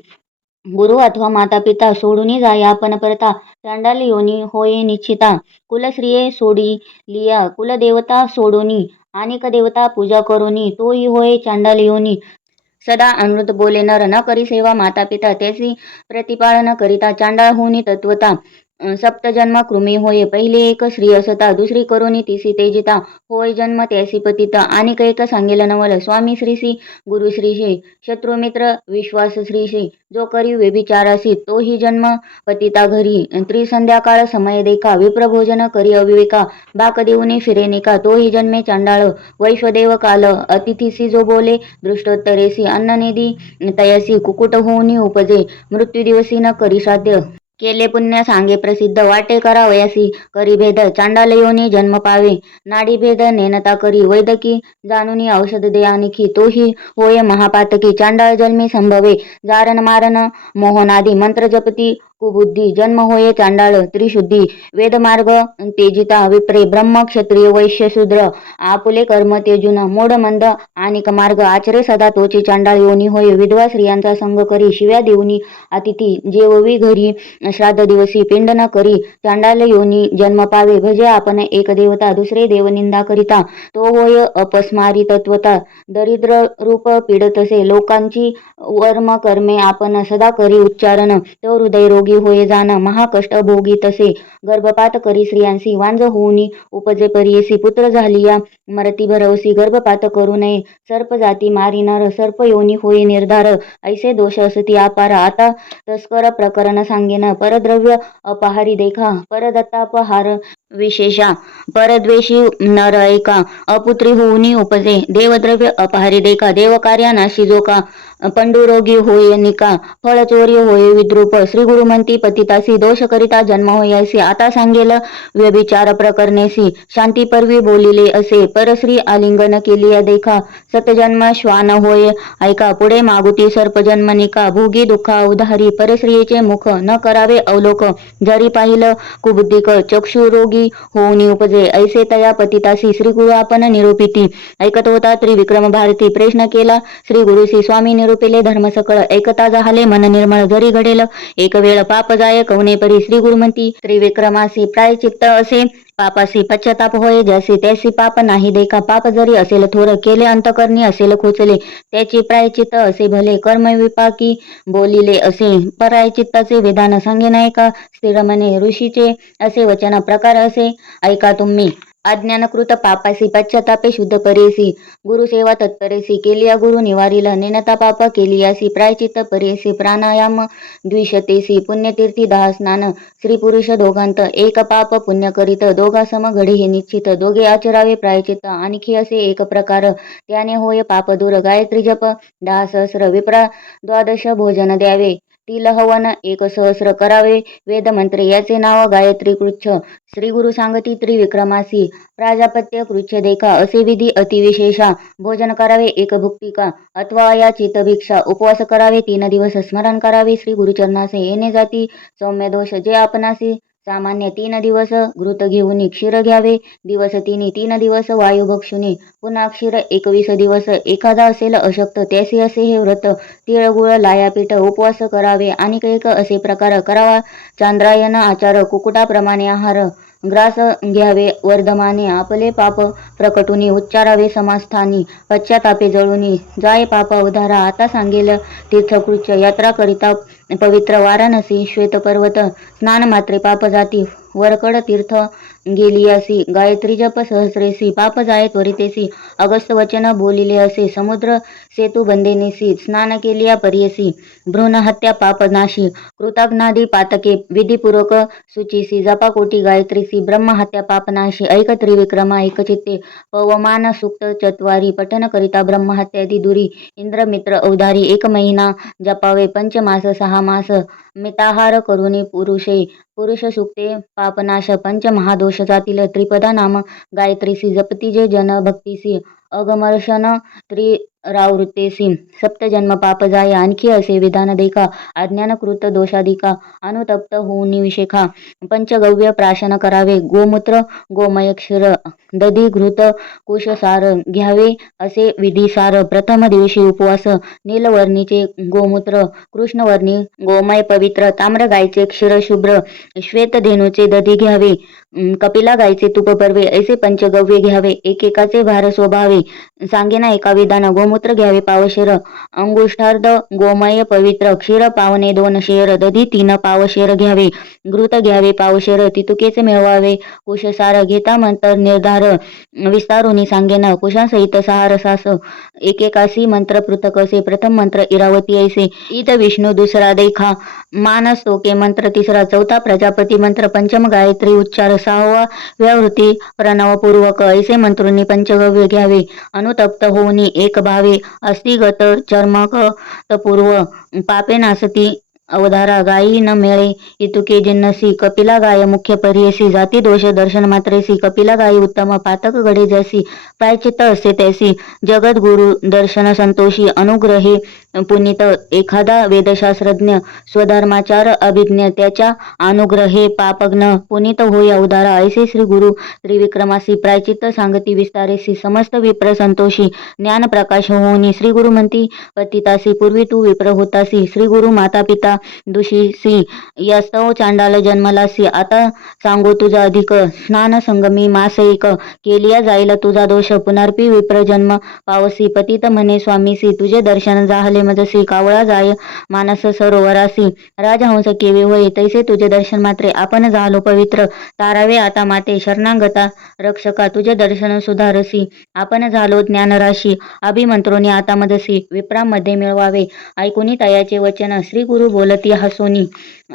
गुरु अथवा माता पिता सोडून जाय आपण परता चांडाल योनी होय निश्चिता कुलश्रिये सोडी लिया कुलदेवता सोडोनी अनेक देवता पूजा करोनी तोही होय चांडाल योनी सदा अमृत बोले नर न करी सेवा माता पिता त्याची प्रतिपालन करिता चांडाळ होनी तत्वता सप्तजन्म कृमी होय पहिले एक श्री असता दुसरी करोनी तिसी तेजिता होय जन्म त्यासी पतिता आणि एक सांगेल नवल स्वामी श्रीशी गुरु श्रीशी शत्रुमित्र विश्वास श्रीशी जो करी व्यभिचारासी तोही जन्म पतिता घरी त्रिसंध्याकाळ समय देखा विप्रभोजन करी अविवेका बाक देऊनी फिरेनिका तोही जन्मे चांडाळ वैश्वदेव काल अतिथीसी जो बोले दृष्टोत्तरेसी अन्ननिधी तयसी कुकुट होऊनी उपजे मृत्यू दिवसी न करी साध्य केले पुण्य सांगे प्रसिद्ध वाटे करावयासी करी भेद चांडाल योनी जन्म पावे नाडी भेद नेनता करी वैदकी जानुनी औषध दे आणखी तोही होय महापातकी चांडाळ जन्मी संभवे जारण मारण मोहनादी मंत्र जपती कुबुद्धी जन्म होय चांडाळ त्रिशुद्धी वेदमार्ग तेजिता विप्रे ब्रह्म क्षत्रिय वैश्य शूद्र आपुले कर्म तेजुन मोड मंद आणिक मार्ग आचरे सदा तोची चांडाळ योनी होय विधवा स्त्रियांचा संग करी शिव्या देऊनी अतिथी जेववी घरी श्राद्ध दिवसी पिंड न करी चांडाल योनी जन्म पावे भजे आपण एक देवता दुसरे देव निंदा करिता तो होय अपस्मारी तत्वता दरिद्र रूप पीडतसे लोकांची वर्म कर्मे आपण सदा करी उच्चारण तो हृदय रोगी होय जाण महाकष्ट भोगी तसे गर्भपात करी स्त्रियांसी वांज होऊनी उपजे परियसी पुत्र झालिया मरती भरवसी गर्भपात करू नये सर्प जाती मारी नर सर्प योनी होय निर्धार ऐसे दोष असती अपार आता तस्कर प्रकरण सांगेन परद्रव्य अपहारी देखा परदत्तापहार विशेषा परद्वेषी नर ऐका अपुत्री होऊनी उपजे देवद्रव्य अपहारी देखा देवकार्यानाशी जोका पंडुरोगी होय निका फळ चोर्य होय विद्रूप श्री गुरुमंती पतितासी दोष करिता जन्म होयासी आता सांगेल व्यभिचार प्रकरणेसी शांती परवी बोलिले असे परश्री आलिंगन केलिया देखा सतजन्म श्वान होय ऐका पुढे मागुती सर्पजन्म निका भोगी दुःखा उधारी परश्रियेचे मुख न करावे अवलोक जरी पाहिलं कुबुद्धिक चक्षुरोगी होऊनी उपजे ऐसे तया पतितासी श्री गुरु आपण निरूपिती ऐकत होता त्रिविक्रम भारती प्रश्न केला श्री गुरुसी स्वामी निरूपिले धर्म सकळ ऐकता झाले मन निर्मळ जरी घडेल एक वेळ पाप जाय कवने परी श्री गुरुमंती त्रिविक्रमासी प्रायचित्त असे पापासी पश्चाताप होय जसे त्यासी पाप नाही देखा पाप जरी असेल थोर केले अंतकरणी असेल खोचले त्याची प्रायचित्त असे भले कर्म विपाकी बोलिले असे प्रायचित्ताचे विधान सांगे नाही का स्थिरमने ऋषीचे असे वचन प्रकार असे ऐका तुम्ही अज्ञानकृत पापासी पश्चातापे शुद्ध करेसी गुरुसेवा तत्परेसी केलिया गुरु निवारिल नेनता पाप केलियासी प्रायचित्त परेसी प्राणायाम द्विशतेसी पुण्यतीर्थी 10 स्नान स्त्री पुरुष दोघांत एक पाप पुण्य करीत दोघा सम घडे हे निश्चित दोघे आचरावे प्रायचित्त आणखी असे एक प्रकार त्याने होय पाप दूर गायत्री जप 10 सहस्र विप्रा 12 भोजन द्यावे तिल हवन 1 सहस्र करावे वेदमंत्रे याचे नाव गायत्री कृच्छ श्री गुरु सांगती त्रिविक्रमासी प्राजापत्य कृच्छ देखा असे विधी अतिविशेषा भोजन करावे 1 भुक्तिका अथवा या चितभिक्षा उपवास करावे 3 दिवस स्मरण करावे श्री गुरुचरणासे येणे जाती सौम्य दोष जे आपणासी सामान्य 3 दिवस घृत घेऊन क्षीर घ्यावे दिवस 3 दिवस वायू भक्षुनी पुन्हा क्षीर 21 दिवस एखादा असेल अशक्त त्यासी असे हे व्रत तिळगुळ लायापीठ उपवास करावे आणि एक असे प्रकार करावा चांद्रायन आचार कुकुटाप्रमाणे आहार ग्रास घ्यावे वर्धमाने आपले पाप प्रकटुनी उच्चारावे समास्थानी पश्चातापे जळुनी जाय पाप उधारा आता सांगेल तीर्थकृच्छ यात्रा करिता पवित्र वाराणसी श्वेतपर्वत स्नान मात्रे पाप जाती वरकड तीर्थ गेलियासी गायत्री जप सहस्रेसी पाप जाय त्वरितेसी अगस्त वचन बोलिले असे समुद्र सेतू बंदेनेसी स्नान केलिया पर्यसी भ्रूण हत्या पाप नाशी कृताग्नादी पातके विधिपूर्वक सुचीसी जपा कोटी गायत्रीसी ब्रह्म हत्या पापनाशी ऐक त्रिविक्रमा एकचित्ते पवमान सुक्त चत्वारी पठन करिता ब्रह्म हत्यादी दुरी इंद्र मित्र औदारी 1 महिना जपावे 5 मास 6 मास मिताहार करुणी पुरुष सुक्ते पापनाश 5 महादोष जातील त्रिपदा नाम गायत्रीसी जपती जे जन भक्तीसी अगमर्शन त्रिरावृत्तेसी सप्तजन्म पाप जाय आणखी असे विधान देखा अज्ञानकृत दोषाधिका अनुतप्त होऊन विशेखा पंचगव्य प्राशन करावे गोमूत्र गोमय क्षीर दधी घृत कुशसार घ्यावे असे विधिसार प्रथम दिवशी उपवास नीलवर्णीचे गोमूत्र कृष्णवर्णी गोमय पवित्र ताम्र गायचे क्षीर शुभ्र श्वेत धेनूचे दधी घ्यावे कपिला गायचे तूप परवे ऐसे पंचगव्य घ्यावे एकेकाचे भार स्वभावे सांगेना एका विधान गोमूत्र घ्यावे पावशेर अंगुष्ठार्ध गोमय पवित्र क्षीर पावणे 2 शेर दधी 3 पावशेर घ्यावे घृत घ्यावे पावशेर तितुकेचे मिळवावे कुशसार घेता मंत्र निर्धार विस्तारुनी सांगेना कुशासहित 6 रसास एकेकासी मंत्र पृथक असे प्रथम मंत्र इरावती ऐसे ईद विष्णू दुसरा देखा मानस तोके मंत्र तिसरा चौथा प्रजापती मंत्र पंचम गायत्री उच्चार 6वा व्यावृत्ती प्रणवपूर्वक ऐसे मंत्रोनी पंचगव्य घ्यावे अनुतप्त होऊनी एक भावे अस्थिगत चर्मक पूर्व पापे नासती अवधारा गायी न मेळे इतुके जिन्नसी कपिला गाय मुख्य परियसी जाती दोष दर्शन मात्रेसी कपिला गायी उत्तम पातक गडे जैसी प्रायचित्त असते तैसी जगत गुरु दर्शन संतोषी अनुग्रहे पुनीत एखादा वेदशास्त्रज्ञ स्वधर्माचार अभिज्ञ त्याच्या अनुग्रहे पापग्न पुनीत होई अवधारा ऐसे श्री गुरु त्रिविक्रमासी प्रायचित्त सांगती विस्तारेसी समस्त विप्र संतोषी ज्ञान प्रकाश होनी श्री गुरु म्हणती पतितासी पूर्वी तू विप्र होतासी श्री गुरु माता पिता दुषीसी यास्तव चांडाल जन्मलासी आता सांगो तुझा अधिक स्नान संगमी मास एक केलिया जाईल तुझा दोष पुनर्पी विप्र जन्म पावसी पतित म्हणे स्वामीसी तुझे दर्शन जाहले मजसी कावळा जाय मानस सरोवरासी राजहंस केवे होय तैसे तुझे दर्शन मात्रे आपण झालो पवित्र तारावे आता माते शरणागता रक्षका तुझे दर्शन सुधारसी आपण झालो ज्ञानराशी अभिमंत्रोनी आता मदसी विप्रामध्ये मिळवावे ऐकुनी तयाचे वचन श्री गुरु बोलती हसोनी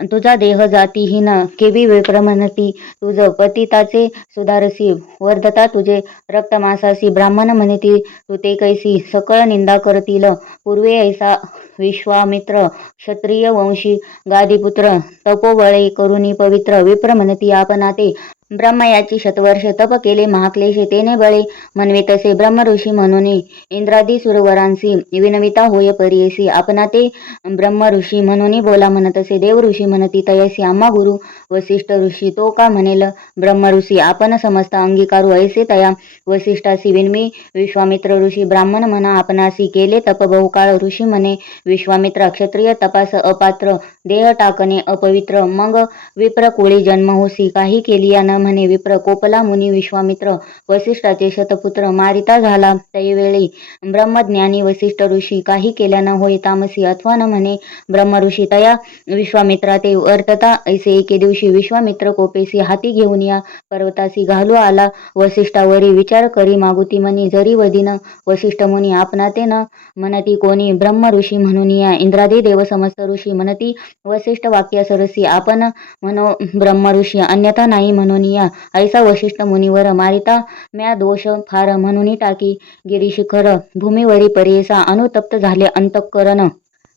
तुझा देह जातीहीन केवी विप्र म्हणती तुझ पतिताचे सुधारसी वर्धता तुझे रक्तमासासी ब्राह्मण म्हणती तू ते कैसी सकळ निंदा करतील पूर्वे ऐसा विश्वामित्र क्षत्रिय वंशी गादीपुत्र तपोबळे करुणी पवित्र विप्र म्हणती आपण ते ब्रह्मयाची शतवर्ष तप केले महाक्लेशे तेने बळे म्हणवे तसे ब्रह्म ऋषी म्हणून इंद्रादी सुरवरांसी विनविता होय परियसी आपणा ते ब्रह्म ऋषी म्हणून बोला म्हणतसे देव ऋषी म्हणती तयसी आम्हा गुरु वसिष्ठ ऋषी तो का म्हणेल ब्रह्म ऋषी आपण समस्त अंगीकारू ऐसे तया वसिष्ठासी विनमी विश्वामित्र ऋषी ब्राह्मण म्हणा आपणासी केले तप बहुकाळ ऋषी म्हणे विश्वामित्र क्षत्रिय तपास अपात्र देह टाकणे अपवित्र मग विप्र कुळी जन्म होसी काही केलिया न म्हणे विप्र कोपला मुनी विश्वामित्र वसिष्ठाचे शतपुत्र मारिता झाला तैवेळी ब्रह्मज्ञानी वसिष्ठ ऋषी काही केल्या न होय तामसी अथवा न म्हणे ब्रह्म ऋषी तया विश्वामित्रा ते वर्तता ऐसे एके दिवशी विश्वामित्र कोपेसी हाती घेऊन या पर्वतासी घालू आला वसिष्ठावरी विचार करी मागुती म्हणी जरी वदीन वसिष्ठ मुनी आपणा ते न म्हणती कोणी ब्रह्म ऋषी म्हणून या इंद्रादी देव समस्त ऋषी म्हणती वसिष्ठ वाक्य सरसी आपण म्हणो ब्रह्म ऋषी अन्यथा नाही म्हणून या ऐसा वसिष्ठ मुनीवर मारिता म्या दोष फार म्हणून टाकी गिरीशिखर भूमीवरी परियसा अनुतप्त झाले अंतःकरण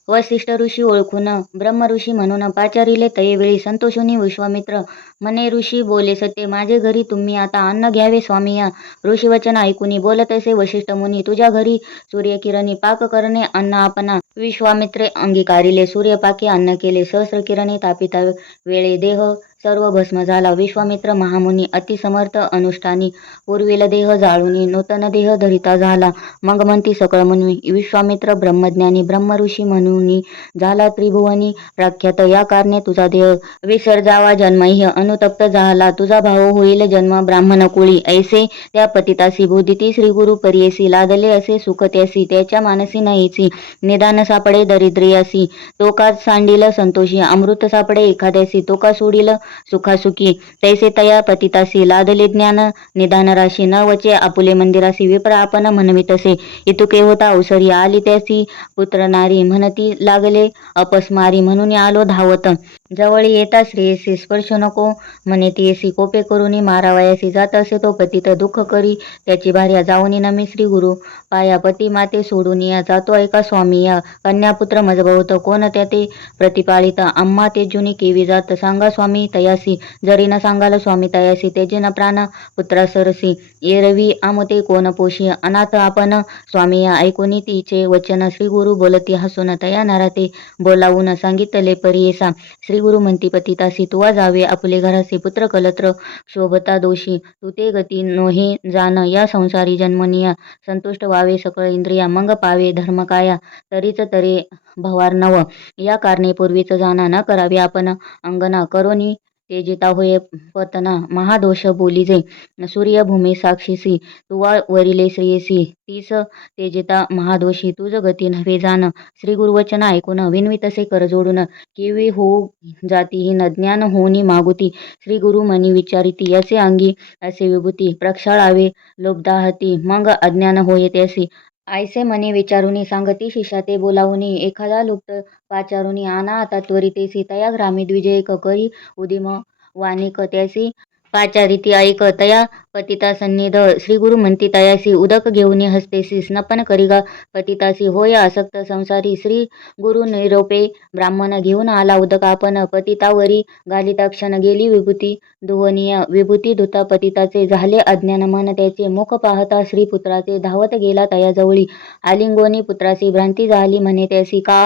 वसिष्ठ ऋषी ओळखून ब्रह्म ऋषी म्हणून पाचारिले तयेवेळी संतोषुनी विश्वामित्र म्हणे ऋषी बोले सत्य माझे घरी तुम्ही आता अन्न घ्यावे स्वामी या ऋषी वचन ऐकुनी बोलत असे वसिष्ठ मुनी तुझ्या घरी सूर्यकिरणी पाक करणे अन्न आपणा विश्वामित्रे अंगीकारिले सूर्यपाके अन्न केले सहस्र किरणे तापिता वेळे देह सर्व भस्म झाला विश्वामित्र महामुनी अतिसमर्थ अनुष्ठानी पूर्वील देह जाळुनी नूतन देह धरिता झाला मग म्हणती सकळ मुनी विश्वामित्र ब्रह्मज्ञानी ब्रह्म ऋषी म्हणून झाला त्रिभुवनी प्रख्यात या कारणे तुझा देह विसर्जावा जन्मही अनुतप्त झाला तुझा भाव होईल जन्म ब्राह्मण कुळी ऐसे त्या पतितासी बोधिती श्री गुरु परियसी लादले असे सुख त्यासी त्याच्या मानसी नाहीची निदान सापडे दरिद्रियासी तो का सांडील संतोषी अमृत सापडे एखाद्यासी तो का सोडील सुखासुखी तैसे तया पतितासी लादले ज्ञान निदान राशी न वचे आपुले मंदिरासी विप्र आपण म्हणवितसे इतुके होता अवसरी आली त्यासी पुत्र नारी म्हणती लागले अपस्मारी म्हणून आलो धावत जवळी येता श्रेयसी स्पर्श नको म्हणे तियसी कोपे करुनी मारावयासी जात असे तो पतित दुःख करी त्याची भार्या जाऊनी नमी श्री गुरु पाया पती माते सोडून या जातो ऐका स्वामी या कन्यापुत्र मजबवत कोण त्या ते प्रतिपाळित आम्हा ते जुनी केवी जात सांगा स्वामी तयासी जरी न सांगाल स्वामी तयासी तेजे न प्राण पुत्रा सरसी एरवी आमते कोण पोषी अनाथ आपण स्वामी या ऐकुनी तिचे वचन श्री गुरु बोलती हसून तया नराते बोलावून सांगितले परियेसा श्री गुरु म्हणती पतितासी तुवा जावे आपले घरासी पुत्र कलत्र शोभता दोषी तू ते गती नोहे जाण या संसारी जन्मनिया संतुष्ट व्हावे सकळ इंद्रिया मग पावे धर्मकाया तरीच तरे भवार्णव या कारणे पूर्वीच जाणा न करावे आपण अंगना करोनी तेजिता होय पतना महादोष बोलीजे सूर्यभूमी साक्षीसी तुवा वरिले श्रेयसी तीस तेजिता महादोषी तुझ गती नव्हे जाण श्री गुरुवचन ऐकून विनवितसे कर जोडून केवी होऊ जातीहीन ज्ञान होनी मागुती श्री गुरु मनी विचारिती असे अंगी असे विभूती प्रक्षाळावे लोब्धाहती मग अज्ञान होय त्यासी ऐसे मनी विचारुनी सांगती शिष्या ते बोलावुनी एखादा लुप्त पाचारुनी आना आता त्वरितेसी तया ग्रामी द्विजयक करी उदिम वानिक त्यासी पाचारिती ऐक तया पतिता सन्निध श्री गुरु म्हणती तयासी उदक घेऊनी हस्तेसी स्नपन करिगा पतितासी होय आसक्त संसारी श्री गुरु निरोपे ब्राह्मण घेऊन आला उदक आपण पतितावरी घालिता क्षण गेली विभूती दुवनीय विभूती धुता पतिताचे झाले अज्ञान मन त्याचे मुख पाहता श्रीपुत्राचे धावत गेला तयाजवळी आलिंगोनी पुत्रासी भ्रांती झाली म्हणे त्यासी का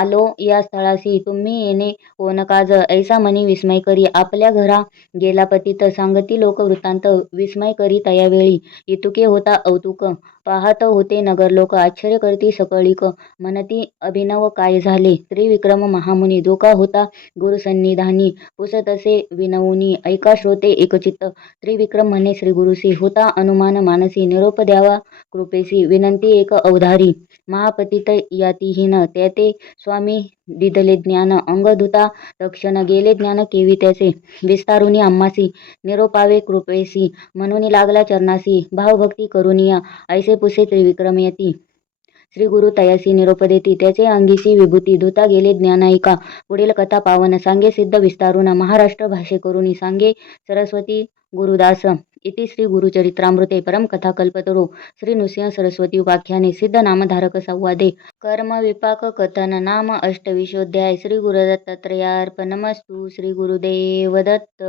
आलो या स्थळासी तुम्ही येणे कोण काज ऐसा मनी विस्मय करी आपल्या घरा गेला पतित सांगती लोक वृत्तांत विस्मय करी तयावेळी इतुके होता औतुक पाहत होते नगर लोक आश्चर्य करती सकळीक म्हणती अभिनव काय झाले त्रिविक्रम महामुनी जो का होता गुरुसन्निधानी पुसतसे विनवूनी ऐका श्रोते एकचित्त त्रिविक्रम म्हणे श्री गुरुसी होता अनुमान मानसी निरोप द्यावा कृपेसी विनंती एक अवधारी महापतित यातीहीन त्याते स्वामी दिदले ज्ञान अंगधुता तक्षण गेले ज्ञान केवी त्याचे विस्तारुनी आम्हासी निरोपावे कृपेसी म्हणून लागला चरणासी भावभक्ती करुनिया ऐसे पुसे त्रिविक्रम यती श्री गुरु तयासी निरोप देती त्याचे अंगीसी विभूती धुता गेले ज्ञानायिका पुढील कथा पावन सांगे सिद्ध विस्तारून महाराष्ट्र भाषे करुणी सांगे सरस्वती गुरुदास इति श्री गुरुचरित्रामृते परमकथा कल्पतरो श्री नृसिंह सरस्वती उपाख्याने सिद्ध नामधारक संवादे कर्म विपाक कथन नाम अष्टविशोध्याय श्री गुरुदत्तात्रयार्पणमस्तु श्री गुरुदेव दत्त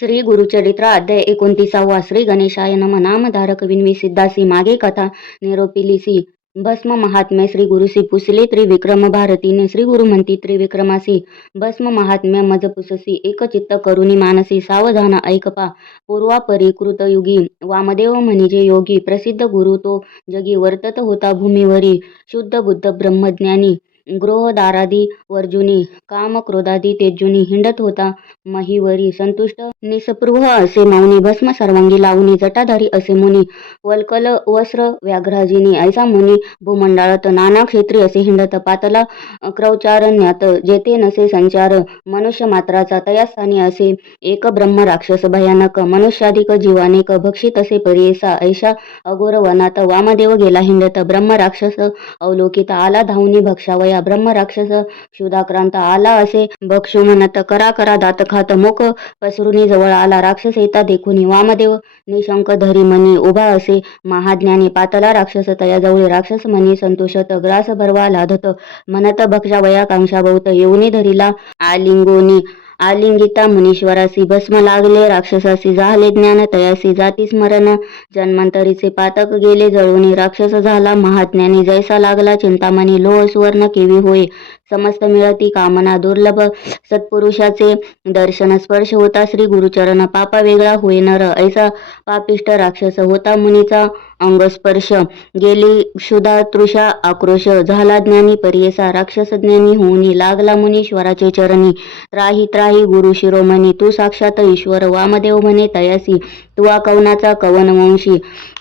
श्री गुरुचरित्र अध्याय 29 श्री गणेशाय नम नामधारक विनवी सिद्धासी मागे कथा निरोपिलीसी भस्म महात्म्य श्री गुरुसी पुसले त्रिविक्रम भारतीने श्री गुरु म्हणती त्रिविक्रमासी भस्म महात्म्य मज पुससी एकचित्त करुणी मानसी सावधान ऐकपा पूर्वापरी कृतयुगी वामदेव म्हणजे योगी प्रसिद्ध गुरु तो जगी वर्तत होता भूमीवरी शुद्ध बुद्ध ब्रह्मज्ञानी गृहदारादी वर्जुनी काम क्रोधादी तेजुनी हिंडत होता महीवरी संतुष्ट निस्पृह असे मौनी भस्म सर्वांगी लावणी जटाधारी असे मुनी वल्कल वस्त्र व्याघ्राजिनी ऐसा मुनी भूमंडळात नाना क्षेत्री असे हिंडत पातला क्रौचारण्यात जेथे नसे संचार मनुष्य मात्राचा तयास्थानी असे एक ब्रह्म राक्षस भयानक मनुष्याधिक जीवानेक भक्षित असे परियेसा ऐशा अघोर वनात वामदेव गेला हिंडत ब्रह्म राक्षस अवलोकित आला धावनी भक्षावया ब्रह्म राक्षस क्षुधाक्रांत आला असे भक्षू म्हणत करा करा दात खात मुख पसरुनी जवळ आला राक्षस येता देखुनी वामदेव निशंक धरी मनी उभा असे महाज्ञानी पातला राक्षस तयाजवळी राक्षस मनी संतोषत ग्रास भरवा लाधत म्हणत भक्षावया कांक्षा बहुत येऊनी धरीला आलिंगोनी आलिंगिता मुनीश्वरासी भस्म लागले राक्षसासी झाले ज्ञान तयासी जाती स्मरण जन्मांतरीचे पातक गेले जळूनी राक्षस झाला महाज्ञानी जैसा लागला चिंतामणी लोह सुवर्ण केवी होय समस्त मिळती कामना दुर्लभ सत्पुरुषाचे दर्शन स्पर्श होता श्री गुरुचरण पापा वेगळा होय नर ऐसा पापिष्ट राक्षस होता मुनीचा अंगस्पर्श गेली क्षुधा तृषा आक्रोश झाला ज्ञानी परियेसा राक्षस ज्ञानी होऊनी लागला मुनीश्वराचे चरणी त्राही त्राही गुरु शिरोमणी तू साक्षात ईश्वर वामदेव म्हणे तयासी तुवा कवनाचा कवन वंशी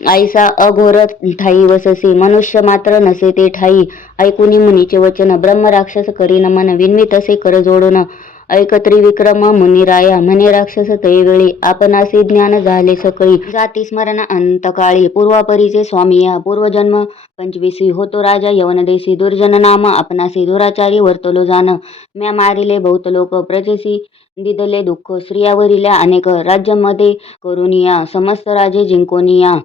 ऐसा अघोर ठाई वससी मनुष्य मात्र नसे ते ठाई ऐकुनी मुनीचे वचन ब्रह्म राक्षस करी नमन विनवी तसे कर जोडून ऐक त्रिविक्रम मुनिराया म्हणे राक्षस तैवेळी आपणासी ज्ञान झाले सकळी जाती स्मरण अंतकाळी पूर्वापरीचे स्वामिया पूर्वजन्म 25 होतो राजा यवनदेशी दुर्जन नाम आपणासी दुराचारी वर्तलो जाण म्या मारिले बहुत लोक प्रजेसी दिदले दुःख स्त्रियावरिल्या अनेक राज्यामध्ये करुनिया समस्त राजे जिंकोनिया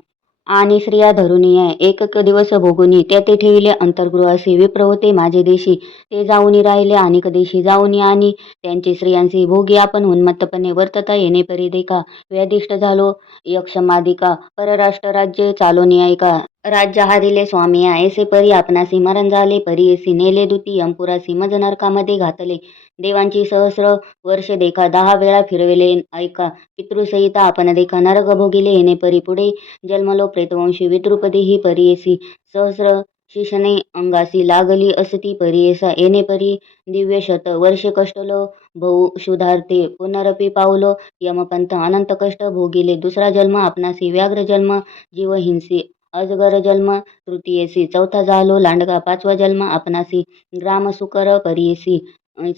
आणि स्त्रिया धरुनिया एक दिवस भोगुनी त्या ते ठेविले अंतर्गृहासी विप्र होते माझे देशी ते जाऊनी राहिले अनेक देशी जाऊनी आणि त्यांची स्त्रियांशी भोगी आपण उन्मत्तपणे वर्तता येणे परी देखा व्याधिष्ट झालो यक्षमादिका परराष्ट्र राज्ये चालोनी ऐका राज्य हारिले स्वामिया ऐसे परी आपणासी मरण झाले परियेसी नेले दुती अंपुरासी मज नरकामध्ये घातले देवांची सहस्र वर्ष देखा 10 वेळा फिरविले ऐका पितृसहिता आपण देखा नरक भोगिले येणे परी पुढे जन्मलो प्रेतवंशी विद्रुपदी ही परियेसी सहस्र शिशने अंगासी लागली असती परियेसा येणे परी दिव्य शत वर्षे कष्टलो बहु शुधार्थे पुनरपी पावलो यमपंथ अनंत कष्ट भोगिले दुसरा जन्म आपणासी व्याघ्र जन्म जीवहिंसी अजगर जन्म तृतीयेसी चौथा झालो लांडगा पाचवा जन्म आपणासी ग्राम सुकर परियेसी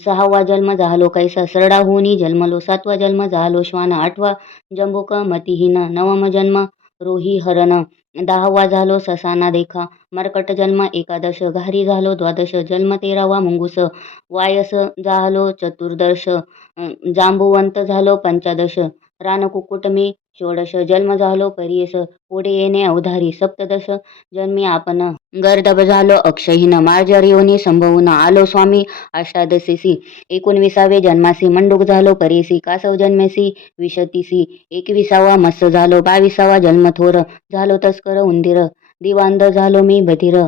6वा जन्म झालो कैसा सरडा होनी जन्मलो 7वा जन्म झालो श्वान 8वा जंबुक मतिहीन 9वा जन्म रोही हरण 10वा झालो ससाना देखा मरकट जन्म 11 घारी झालो 12 जन्म 13वा मुंगूस वायस झालो चतुर्दश जांबुवंत झालो 15 रानकुकुटमे षोडश जन्म झालो परीस, पुढे येणे अवधारी सप्तदश जन्मी आपण गर्दभ झालो अक्षहीन, मार्जर योनी संभवून आलो स्वामी अष्टादशीसी, 19वे जन्मासी मंडूक झालो परीसी, कासव जन्मेसी विशतीसी, 21वा मत्स्य झालो, 22वा जन्म थोर झालो तस्कर उंदीर, दिवांद झालो मी बधीर,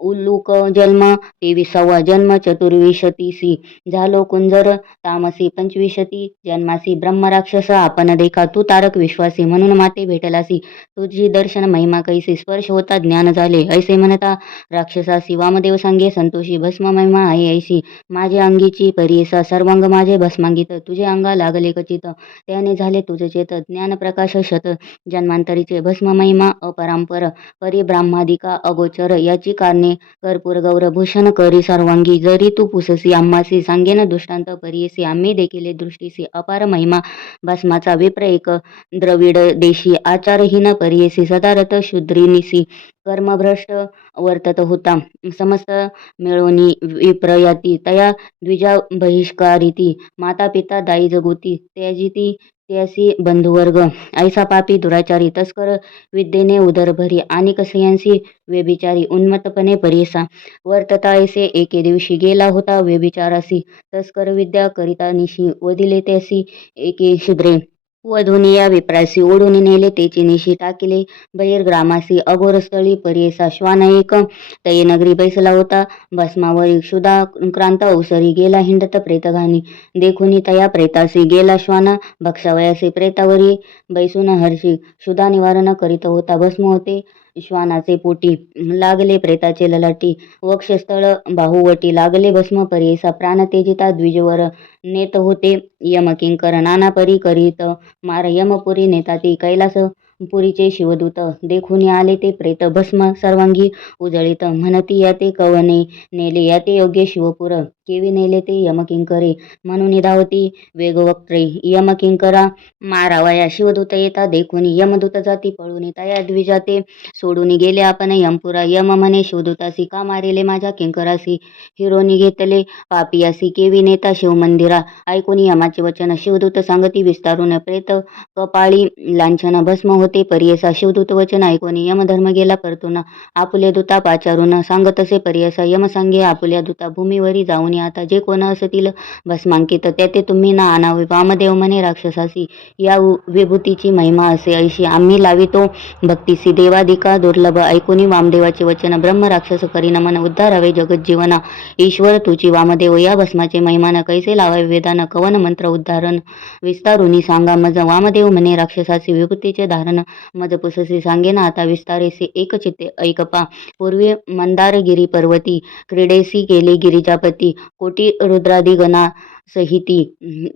उल्लूक जन्म 23वा जन्म चतुर्विशतीसी, झालो कुंजर तामसी, 25ती जन्मासी ब्रह्मराक्षस आपण देखा, तू तारक विश्वासी म्हणून माते भेटलासी, तुझी दर्शन महिमा कैसी स्पर्श होता ज्ञान झाले ऐसे म्हणता राक्षसासी, वामदेव सांगे संतोषी भस्म महिमा आहे ऐशी, माझे अंगीची परीसा सर्वांग माझे भस्मांगित, तुझे अंगा लागले कचित त्याने झाले तुझे चेत, ज्ञान प्रकाश शत जन्मांतरीचे भस्म महिमा अपरांपर, परिब्राह्मादिका अगोचर याची कारणे कर्पूर गौरभूषण करी सर्वांगी, जरी तू पुससी आम्हासी सांगेन दृष्टांत परीसी, आम्ही देखील दृष्टीसी अपार महिमा भस्माचा, विप्र एक द्रविड देशी आचारहीन परीसी, सदारथ शूद्रिनीसी कर्मभ्रष्ट वर्तत होता, समस्त मिळवणी विप्रयाती तया द्विजा बहिष्कारिती, माता पिता दाई जगोती त्याजिती त्यासी बंधुवर्ग, ऐसा पापी दुराचारी तस्कर विद्येने उदरभरी, आणि कसयांसी व्यभिचारी उन्मत्तपणे परीसा वर्तता ऐसे, एके दिवशी गेला होता व्यभिचारासी तस्कर विद्या करिता निशी, वदिले त्यासी एके शूद्रे वधूनी या विप्रासी, ओढून नेले तेची निशी, टाकिले बहिर्ग्रामासी अघोरस्थळी परीसा, श्वान एक तये नगरी बैसला होता भस्मावरी, क्षुधा क्रांत अवसरी गेला हिंडत प्रेतघानी, देखुनी तया प्रेतासी गेला श्वान भक्षावयासी, प्रेतावरी बैसून हर्षी क्षुधा निवारण करीत होता, भस्म होते श्वानाचे पोटी, लागले प्रेताचे ललाटी, वक्षस्थळ बाहुवटी, लागले भस्म परीसा, प्राण तेजिता द्विजवर नेत होते यमकिंकर, नाना परी करीत मार यमपुरी नेताती, कैलास पुरीचे शिवदूत देखुनी आले ते प्रेत, भस्म सर्वांगी उजळीत, म्हणती याते कवने नेले याते योग्य शिवपुर, केवी नेले ते यमकिंकरे, म्हणून धावती वेगवक्त्रे यमकिंकरा मारावया, शिवदूत येता देखुनी यमदूत जाती पळून, तया द्विजाते सोडून गेले आपण यमपुरा, यम म्हणे शिवदूतासी, का मारिले माझ्या किंकरासी, हिरोनी घेतले पापियासी, केवी नेता शिवमंदिरा, ऐकून यमाचे वचन शिवदूत सांगती विस्तारून, प्रेत कपाळी लांछन भस्म होते परीयसा, शिवदूत वचन ऐकून यमधर्म गेला परतून, आपुल्या दूता पाचारून सांगतसे परीयसा, यम सांगे आपुल्या दूता भूमीवरी जाऊन, आता जे कोण असतील भस्मांकित त्याते तुम्ही ना आणावे, वामदेव म्हणे राक्षसासी, या विभूतीची महिमा असे ऐशी, आम्ही लावितो भक्तीसी, देवादिका दुर्लभ ऐकुनी वामदेवाचे वचन, ब्रह्म राक्षस करी नमन, उद्धारावे जगत जीवना, ईश्वर तुची वामदेव, या भस्माचे महिमान कैसे लावावे वेदान, कवन मंत्र उद्धारण विस्तारुनी सांगा मज, वामदेव म्हणे राक्षसासी विभूतीचे धारण, मज पुससी सांगेन आता विस्तारेसी, एक चित्ते ऐकपा, पूर्वी मंदारगिरी पर्वती क्रीडेसी केले गिरिजापती, कोटी रुद्रादी गणा सहिती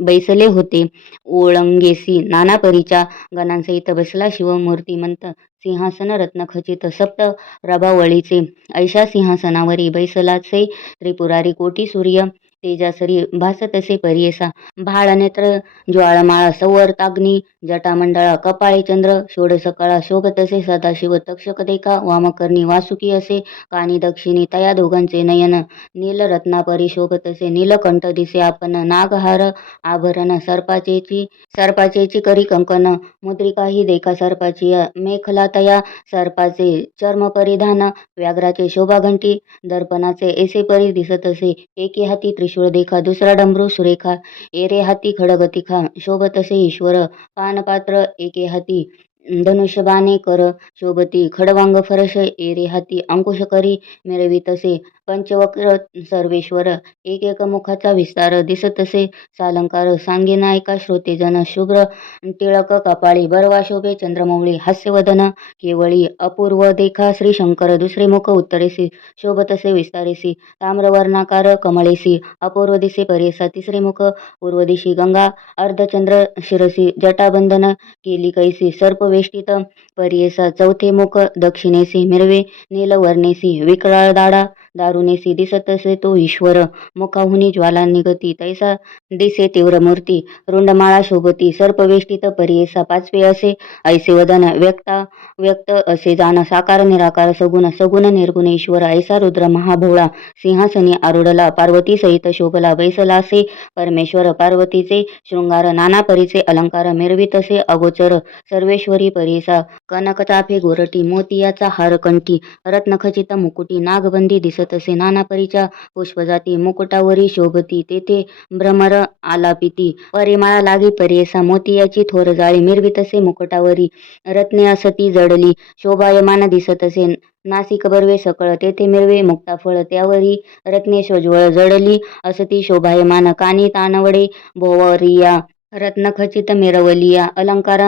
बैसले होते ओळंगेसी, नाना परीच्या गणांसहित बसला शिवमूर्तिमंत, सिंहासन रत्नखचित सप्त प्रभावळीचे, ऐशा सिंहासनावरी बैसलाचे त्रिपुरारी, कोटी सूर्य तेजासरी भासतसे परीयसा, भाळ नेत्र ज्वाळमाळा सौवर्ताग्नी जटामंडळा, कपाळे चंद्र षोडशकळा, शोभतसे सदाशिव तक्षक देखा, वामकर्णी वासुकी असे कानी दक्षिणी, तया दोघांचे नयन नीलरत्नापरी शोभतसे, नीलकंठ दिसे आपण नागहार आभरण, सर्पाचेची करी कंकण, मुद्रिकाही देखा सर्पाची, मेखला तया सर्पाचे चर्म परिधान, व्याघ्राचे शोभाघंटी दर्पणाचे, ऐसे परी दिसतसे, एके हाती त्रिशूळ देखा, दुसरा डमरू सुरेखा, एरे हाती खडगतिखा, शोभतसे ईश्वर, पानपात्र एके हाती, धनुष्यबाणे कर शोभती, खडवांग फरश एरे हाती, अंकुश करी मिरवितसे, पंचवक्र सर्वेश्वर, एक एक मुखाचा विस्तार दिसतसे, सालंकार सांगेन ऐका श्रोतेजन, शुभ्र टिळक कपाळी, बरवा शोभे चंद्रमौळी, हास्यवदन केवळी, अपूर्व देखा श्री शंकर, दुसरे मुख उत्तरेसी शोभतसे विस्तारेसी, ताम्रवर्णाकार कमळेसी, अपूर्व दिसे परेसा, तिसरे मुख पूर्व दिशी, गंगा अर्धचंद्र शिरसी, जटाबंधन केली कैसी, सर्प सर्पवेष्टित परियेसा चौथे मुख दक्षिणेसी मिरवे नीलवर्णेसी विकराळ दाढा दारुणेसी दिसत असे तो ईश्वर मुखाहुनी ज्वाला निघती तैसा दिसे तीव्र मूर्ती रुंडमाळा शोभती सर्पवेष्टित परियेसा पाचवे असे ऐसे वदन व्यक्त असे जाण साकार निराकार सगुण सगुण निर्गुण ईश्वर ऐसा रुद्र महाभोळा सिंहासनी आरूढला पार्वती सहित शोभला बैसलासे परमेश्वर पार्वतीचे शृंगार नाना परीचे अलंकार मिरवित असे अगोचर सर्वेश्वरी परिसा कनकचाफे गोरटी मोतियाचा हार कंठी रत्नखचित मुकुटी नागबंदी दिसत असे नाना परीच्या पुष्पजाती मुकुटावरी शोभती तेथे भ्रमर आलापिती परिमाळा लागी परियेसा मोतियाची थोर जाळी मिरवित असे मुकुटावरी रत्ने असती जडली शोभायमान दिसत असे नासिक बर्वे सकळ तेथे मिरवे मुक्ताफळ त्यावरी रत्ने सोज्वळ जडली असती शोभायमान कानी तानवडे भोवरिया रत्नखचित मिरवलिया अलंकार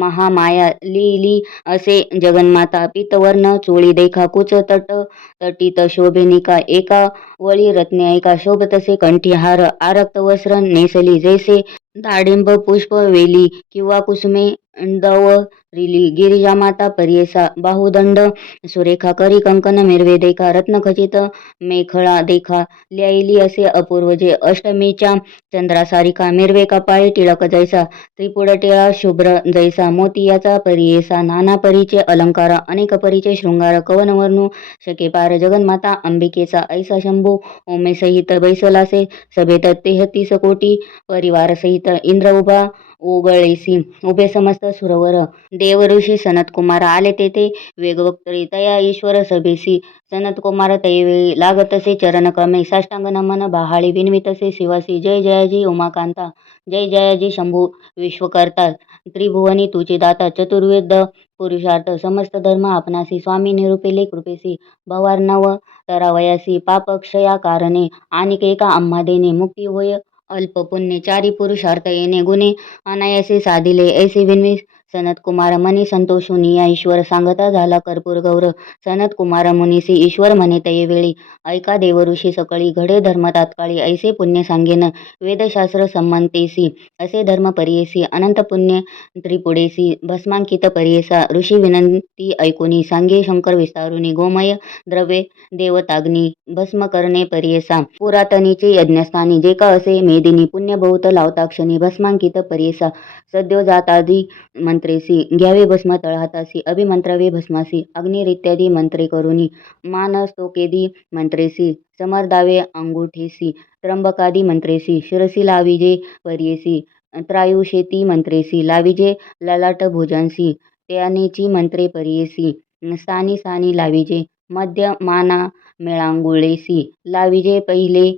महामाया लिहिली असे जगन्माता पीतवर्ण चोळी देखा कुच तटीत शोभेनिका एका वळी रत्ने ऐका शोभतसे कंठीहार आरक्त वस्त्र नेसली जैसे दाडिंब पुष्प वेली किंवा कुसुमे दवरिली गिरिजामाता परियेसा बाहुदंड सुरेखा करी कंकण मिरवे देखा रत्नखचित मेखळा देखा ल्याईली असे अपूर्व जे अष्टमीच्या चंद्रासारिका मिरवे कपाळी टिळक जैसा त्रिपुड टिळा शुभ्र जैसा मोतियाचा परियेसा नाना परीचे अलंकार अनेक परीचे शृंगार कवनवर्णू शके पार जगन्माता अंबिकेचा ऐसा शंभू ओमेसहित बैसलासे सभेत 33 कोटी परिवार सहित इंद्र उगळेसी उभे समस्त सुरवर देवऋषी सनत कुमार आले तेथे वेगवक्तरी तया ईश्वर सभेसी सनत कुमार तैवेळी लागतसे चरण कमे साष्टांग नमन बहाळी विनवितसे शिवासी जय जयाजी उमाकांता जय जयाजी शंभू विश्वकर्ता त्रिभुवनी तुझे दाता चतुर्वेद पुरुषार्थ समस्त धर्म आपणासी स्वामी निरूपेले कृपेसी भवार्णव तरावयासी पापक्षया कारणे आणि एका आम्हा देणे मुक्ती होय अल्प पुण्य चारी पुरुषार्थ येणे गुणे अनायासे साधिले ऐसे विनवी सनत कुमार मनी संतोषुनिया ईश्वर सांगता झाला कर्पूर गौर सनत कुमार मुनीसी ईश्वर म्हणे तये वेळी ऐका देवऋषी सकळी घडे धर्म तात्काळी ऐसे पुण्य सांगेन वेदशास्त्र संमंतेसी असे धर्म परियेसी अनंत पुण्य त्रिपुडेसी भस्मांकित परियेसा ऋषी विनंती ऐकुनी सांगे शंकर विस्तारुनी गोमय द्रव्ये देवताग्नी भस्म करणे परियेसा पुरातनीचे यज्ञस्थानी जे का असे मेदिनी पुण्य बहुत लावताक्षणी भस्मांकित परियेसा सद्योजातादी मंत्रेसी घ्यावे भस्म तळहातासी अभिमंत्रावे भस्मासी अग्निरित्यादी मंत्रे करुनी मानस्तोकेदी मंत्रेसी समर्दावे अंगुठेसी त्र्यंबकादी मंत्रेसी शिरसी लाविजे परियेसी त्रायुषेती मंत्रेसी लाविजे ललाट भुजांसी त्यानेची मंत्रे परियेसी सानी सानी लाविजे मध्य माना मेळांगुळेसी लाविजे पहिले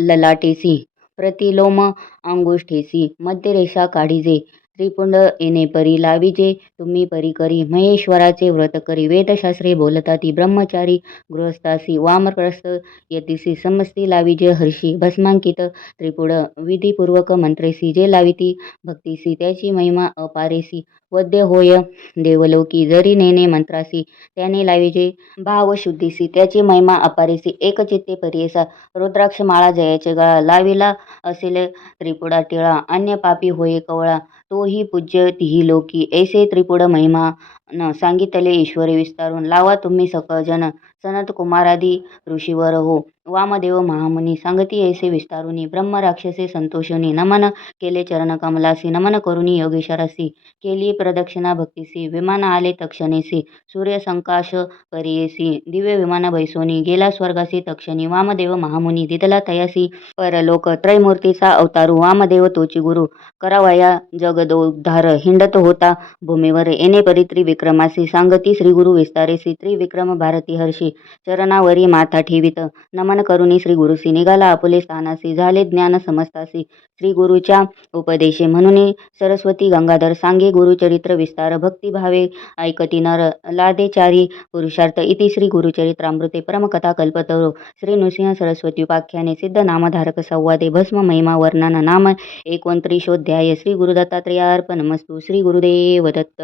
ललाटेसी प्रतिलोम अंगुष्ठेसी मध्यरेषा काढिजे त्रिपुंड येणे परी लाविजे तुम्ही परी करी महेश्वराचे व्रत करी वेदशास्त्रे बोलता ती ब्रह्मचारी गृहस्थासी वामप्रस्थ यतीसी समस्ती लाविजे हर्षी भस्मांकित त्रिपुड विधीपूर्वक मंत्रेसी जे लाविती भक्तीसी त्याची महिमा अपारेसी वद्य होय देवलोकी जरी नेणे मंत्रासी त्याने लाविजे भावशुद्धीसी त्याची महिमा अपारेसी एकचित्ते परियेसा रुद्राक्ष माळा जयाचे गळा लाविला असेल त्रिपुडा टिळा अन्य पापी होय कवळा तोही पूज्य तिही लोकी ऐसे त्रिपुड महिमा न सांगितले ईश्वरी विस्तारून लावा तुम्ही सकळ जन सनत कुमारादी ऋषीवर हो वामदेव महामुनी सांगती ऐसे विस्तारुनी ब्रह्म राक्षसे संतोषुनी नमन केले चरण कमलासी नमन करुनी योगेश्वरासी केली प्रदक्षिणा भक्तीसी विमान आले तक्षणेसी सूर्य संकाश परियेसी दिव्य विमान बैसोनी गेला स्वर्गासी तक्षणी वामदेव महामुनी दिदला तयासी परलोक त्रैमूर्तीचा अवतारू वामदेव तोची गुरु करावया जगदोद्धार हिंडत होता भूमीवर येणे परी त्रिविक्रमासी सांगती श्री गुरु विस्तारेसी त्रिविक्रम भारती हर्षी चरणावरी माथा ठेवित नमन करुनी श्री गुरुसी निघाला आपुले स्थानासी झाले ज्ञान समस्तासी श्री गुरुच्या उपदेशे म्हणून सरस्वती गंगाधर सांगे गुरुचरित्र विस्तार भक्तिभावे ऐकती नर लादेचारी पुरुषार्थ इति श्री गुरुचरित्रामृते परमकथा कल्पतरो श्री नृसिंह सरस्वती उपाख्याने सिद्ध नामधारक संवादे भस्म महिमा वर्णन नाम 29 श्री गुरुदत्तात्रेयार्पणमस्तु श्री गुरुदेव दत्त.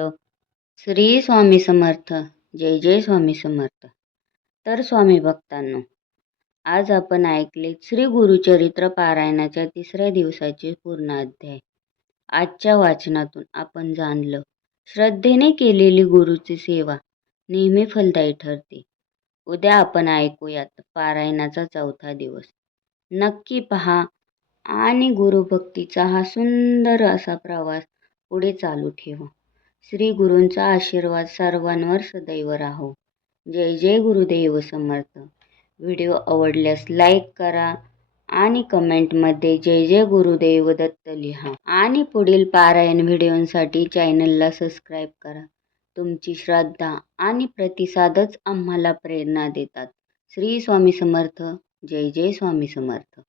श्री स्वामी समर्थ. जय जय स्वामी समर्थ. तर स्वामी भक्तांनो, आज आपण ऐकले श्री गुरुचरित्र पारायणाच्या 3ऱ्या दिवसाचे पूर्ण अध्याय. आजच्या वाचनातून आपण जाणलं श्रद्धेने केलेली गुरुची सेवा नेहमी फलदायी ठरते. उद्या आपण ऐकूयात पारायणाचा 4था दिवस. नक्की पहा आणि गुरुभक्तीचा हा सुंदर असा प्रवास पुढे चालू ठेवा. श्री गुरूंचा आशीर्वाद सर्वांवर सदैव राहो. जय जय गुरुदेव समर्थ. व्हिडिओ आवडल्यास लाईक करा आणि कमेंटमध्ये जय जय गुरुदेव दत्त लिहा. आणि पुढील पारायण व्हिडिओसाठी चॅनलला सबस्क्राईब करा. तुमची श्रद्धा आणि प्रतिसादच आम्हाला प्रेरणा देतात. श्री स्वामी समर्थ. जय जय स्वामी समर्थ.